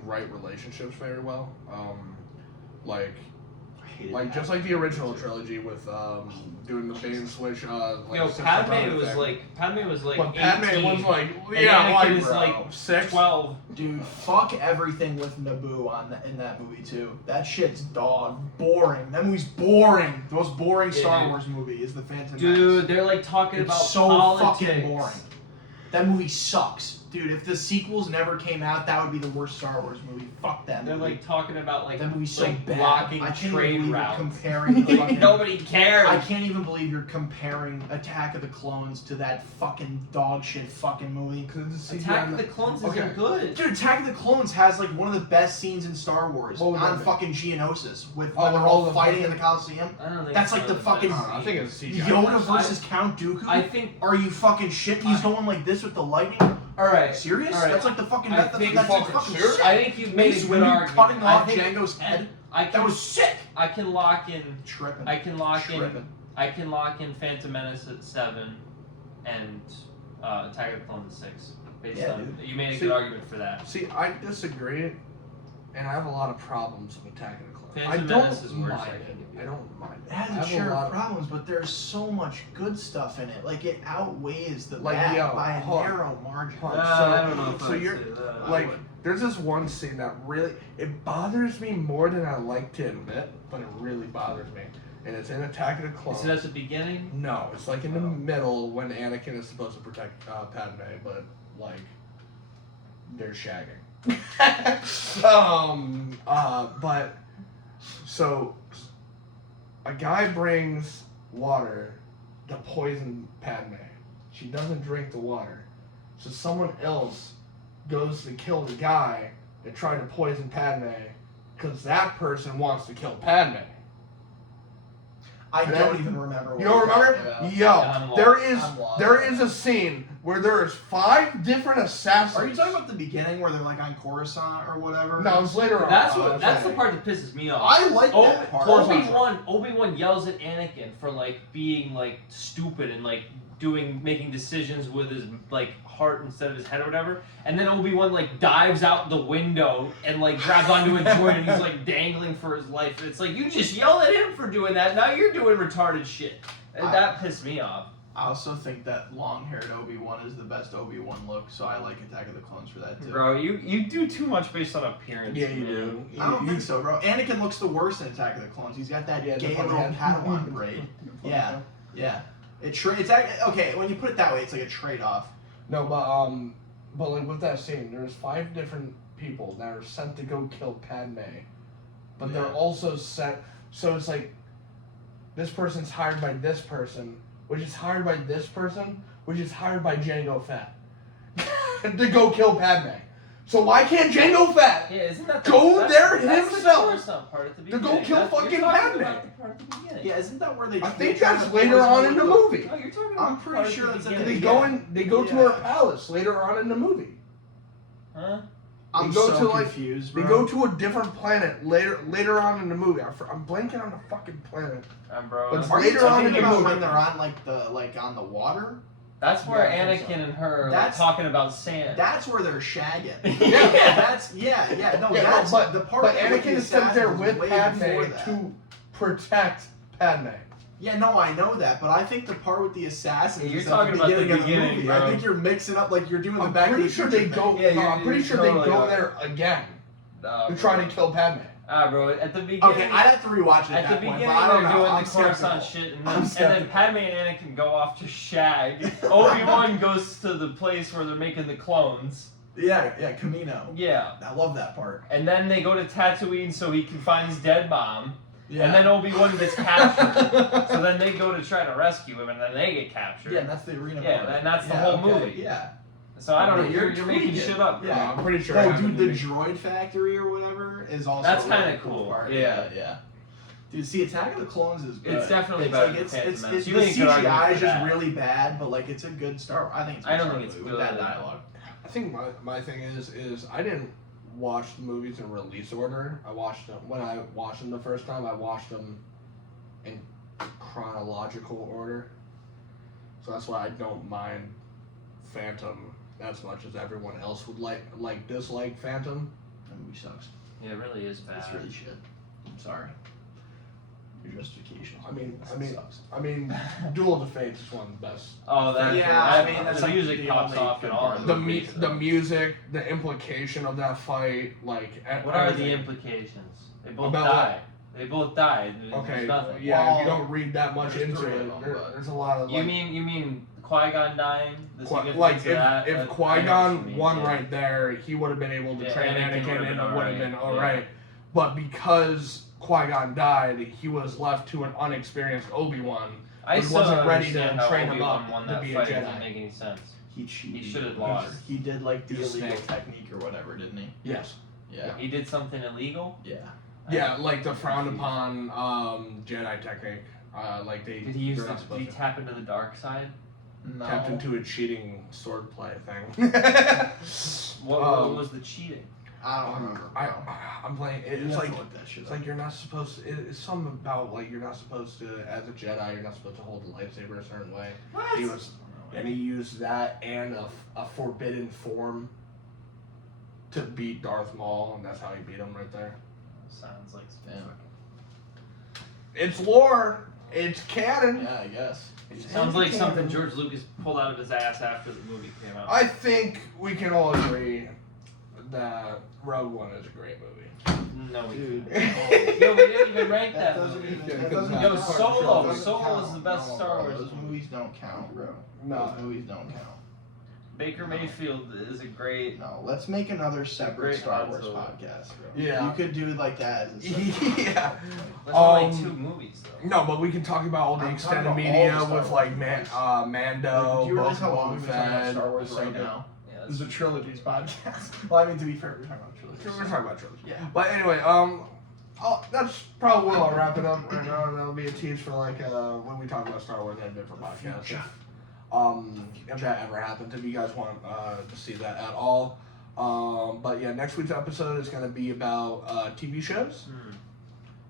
write relationships very well. Like I hated like that. just like the original trilogy with doing the bait and switch. Like Yo, sister Padme brother was thing. like But Padme 18, was like, and yeah, Anakin like is bro, like 6. 12. Dude, fuck everything with Naboo in that movie too. That shit's dog boring. That movie's boring. The most boring Yeah, Star dude. Wars movie is the Phantom Dude, Menace. they're like talking It's about so politics. fucking boring. That movie sucks. Dude, if the sequels never came out, that would be the worst Star Wars movie. Fuck that They're movie. like talking about like that movie's so like bad. blocking I can't trade even believe routes. you're comparing fucking, Nobody cares. I can't even believe you're comparing Attack of the Clones to that fucking dog shit fucking movie. Attack of the Clones isn't Okay. good. Dude, Attack of the Clones has like one of the best scenes in Star Wars What was on that? fucking Geonosis with Oh, when they're all all the fighting fucking- in the Coliseum. I don't think That's it's like the one of fucking- best I think it's CGI. Yoda versus Count Dooku. I think. Are you fucking shit? He's going like this with the lightning. All right. Serious? All right. That's like the fucking. I That's think fucking serious? sick. I think you've made Mace a good Windu argument. cutting off I think Django's head. I can, That was sick. I can lock in. Tripping. I can lock in. Tripping. I can lock in Phantom Menace at 7, and Attack of the Clones at 6. Based Yeah, on you made a See- good argument for that. See, I disagree, and I have a lot of problems with Attack of the Clones. Phantom I Menace don't is worse, mind I it. think. I don't mind it. It has I its have a share lot of problems, but there's so much good stuff in it. Like it outweighs the Like, bad yo, by a hold on. narrow margin. Hold on. I don't know if so I'd you're say that. like, I would. there's this one scene that really it bothers me more than I like to admit, but it really bothers me, and it's in Attack of the Clones. Is it at the beginning? No, it's like in the middle when Anakin is supposed to protect Padme, but like they're shagging. But so a guy brings water to poison Padme. She doesn't drink the water, so someone else goes to kill the guy that tried to poison Padme because that person wants to kill Padme. I don't even remember. What You don't we're talking remember? about. Yo, I'm lost. there is a scene where there is 5 different assassins. Are you talking about the beginning where they're like on Coruscant or whatever? No, it's later on. That's the part that pisses me off. I like that part. Obi-Wan yells at Anakin for like being like stupid and like making decisions with his like heart instead of his head or whatever. And then Obi-Wan like dives out the window and like grabs onto a droid and he's like dangling for his life. And it's like you just yelled at him for doing that. Now you're doing retarded shit. And that pissed me off. I also think that long-haired Obi-Wan is the best Obi-Wan look, so I like Attack of the Clones for that too. Bro, you do too much based on appearance. Yeah, you man. do. I don't think so, bro. Anakin looks the worst in Attack of the Clones. He's got that gay little Padawan braid. Yeah. It's okay. When you put it that way, it's like a trade-off. No, but like with that scene, there's 5 different people that are sent to go kill Padme, but they're also sent. So it's like this person's hired by this person, which is hired by this person, which is hired by Jango Fett to go kill Padme. So why can't Jango Fett isn't that go there that's himself the Coruscant part at the to go beginning. kill fucking Padme? Yeah, isn't that where they? I think that's later on in the movie. No, you're talking about I'm pretty sure that's at the They beginning. go to her palace later on in the movie. Huh? I'm They go so to, like, confused, They bro. go to a different planet later on in the movie. I'm blanking on the fucking planet. Bro. But Are you later on in talking the about movie. when they're on on the water? That's where Yeah, I think Anakin and her are That's- talking about sand. That's where they're shagging. Yeah. That's no. That's but the part. but with the Anakin is sent there assassins with way Padme before that. to protect Padme. Yeah, no, I know that, but I think the part with the assassins. Yeah, you're is talking at about the beginning of beginning, movie. bro. I think you're mixing up like you're doing the I'm back. pretty of the sure Future they go. thing. Yeah, no, you're- I'm pretty you're sure totally they go right. there again Nah, to bro. try to kill Padme. Bro, at the beginning. Okay, I'd have to rewatch it At at the that point, beginning, but I don't they're know. doing I'm the Coruscant skeptical. shit, I'm and then skeptical. Padme and Anakin go off to shag. Obi-Wan goes to the place where they're making the clones. Yeah, Camino. Yeah. I love that part. And then they go to Tatooine so he can find his dead mom. Yeah. And then Obi-Wan gets captured. So then they go to try to rescue him, and then they get captured. Yeah, and that's the arena. Yeah, part. and that's the Yeah, whole okay, movie. Yeah. So I don't know. Yeah, You're you're making tweaking. shit up. Bro. Yeah. I'm pretty sure. Oh, it dude, the happened to me. droid factory or whatever is also That's a really kinda cool cool. part. Yeah. Yeah. Dude, see, Attack of the Clones is good. It's definitely It's better like than it's Phantom Menace. it's You the ain't good argument CGI for is just that. really bad, but like it's a good Star. I think it's. a I good don't Star think it's movie with that good. dialogue. I think my thing is I didn't watch the movies in release order. I watched them when I watched them the first time. I watched them in chronological order, so that's why I don't mind Phantom as much as everyone else would dislike Phantom. That movie sucks. Yeah, it really is bad. It's really shit. I'm sorry. Your justification. Sucks. I mean, Duel of the Fates is one of the best. Oh, that. Yeah, I I mean, that's the like music the pops only off good and all part of of The movies, the though. music, the implication of that fight, like What are the everything. implications? They both About die. They both died. There's Okay, nothing. yeah, if you Well, don't read that much there's into three it, of them, but- there's a lot of You mean Qui-Gon dying? The significance like of that? if I know what Qui-Gon you mean, won yeah. right there, he would have been able to Yeah, train Anakin Anakin, would've and been it would have been alright, alright. But because Qui-Gon died, he was left to an unexperienced Obi-Wan. I He still wasn't don't ready to understand how train him Obi-Wan up won to that be a fight. It Jedi. doesn't make any sense. He cheated. He should have lost. He did like the Just illegal think. technique or whatever, didn't he? Yes. Yeah. He did something illegal. Yeah. Yeah, like the frowned upon Jedi technique. Like they. Did he use? they're not Did supposed he to. tap into the dark side? No. Tapped into a cheating swordplay thing. What was the cheating? I don't remember. I'm playing. You It's have like to look that shit it's up. like you're not supposed to. It's something about like you're not supposed to, as a Jedi, you're not supposed to hold a lightsaber a certain way. What? He was, and he used that and a forbidden form to beat Darth Maul, and that's how he beat him right there. Sounds like Yeah. It's lore. It's canon. Yeah, I guess. It's Sounds like canon. something George Lucas pulled out of his ass after the movie came out. I think we can all agree that Rogue One is a great movie. No, we Dude. didn't. Yo, we didn't even rank that doesn't movie. even. Yeah, That because doesn't Yo, count. Solo. That doesn't Solo count. is the best No, Star bro, Wars Those movie. movies don't count, bro. No. Those movies don't count. Baker Mayfield is a great. No, let's make another separate Great Star Wars Solo. podcast, bro. Yeah. You could do it like that as a separate Yeah. That's only Um, 2 movies though. No, but we can talk about all the I'm talking extended about all media the Star with Wars like movies. Mando, Do you realize how Boba long we've been talking about Fett, Star Wars right Ahsoka. now? Yeah, This is a that's- Trilogies podcast. Well, I mean, to be fair, we're talking about Trilogies. We're talking about trilogy. Yeah. But anyway, that's probably where I'll wrap it up right now, and that'll be a tease for like when we talk about Star Wars in a different podcast. If that ever happens, if you guys want to see that at all. But yeah, next week's episode is going to be about TV shows.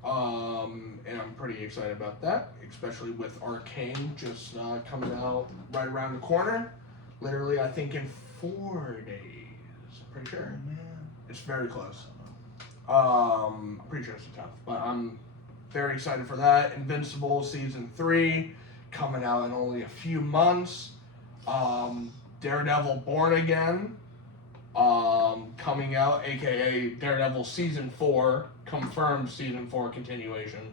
And I'm pretty excited about that, especially with Arcane just coming out right around the corner. Literally, I think in 4 days. I'm pretty sure. Man. It's very close. I'm pretty sure it's the 10th, but I'm very excited for that. Invincible Season 3 coming out in only a few months. Daredevil Born Again coming out, aka Daredevil Season 4, confirmed Season 4 continuation.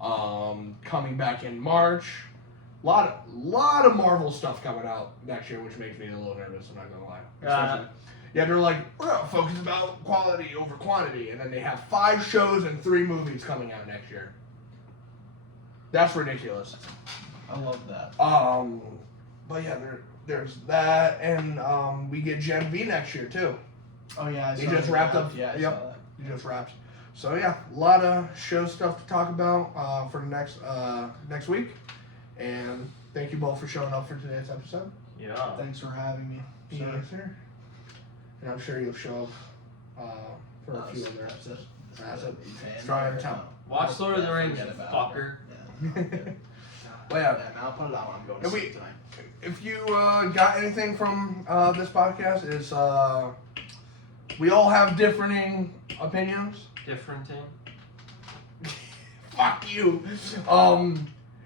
Coming back in March. Lot of Marvel stuff coming out next year, which makes me a little nervous, I'm not gonna lie. Especially, yeah, they're like, we're gonna focus about quality over quantity, and then they have 5 shows and 3 movies coming out next year. That's ridiculous. I love that. But yeah, there's that, and we get Gen V next year too. Oh yeah, I They saw just that. wrapped up. Yeah, I Yep. saw that. He just wrapped. So yeah, a lot of show stuff to talk about for the next week. And thank you both for showing up for today's episode. Yeah. Thanks for having me. Yes, sir. And I'm sure you'll show up for a few other episodes. That's it. Try and tell. Watch Lord of the Rings, you Forget about fucker. it. Well, yeah. Yeah, man, I'll put it out when I'm going to And we- sleep tonight. If you got anything from this podcast, is we all have differing opinions. Different thing. Fuck you.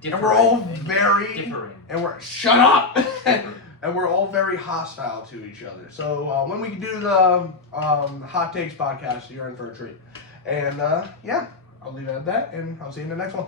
And we're all very Differing. and we're shut up. And we're all very hostile to each other. So when we do the Hot Takes podcast, you're in for a treat. And yeah, I'll leave it at that, and I'll see you in the next one.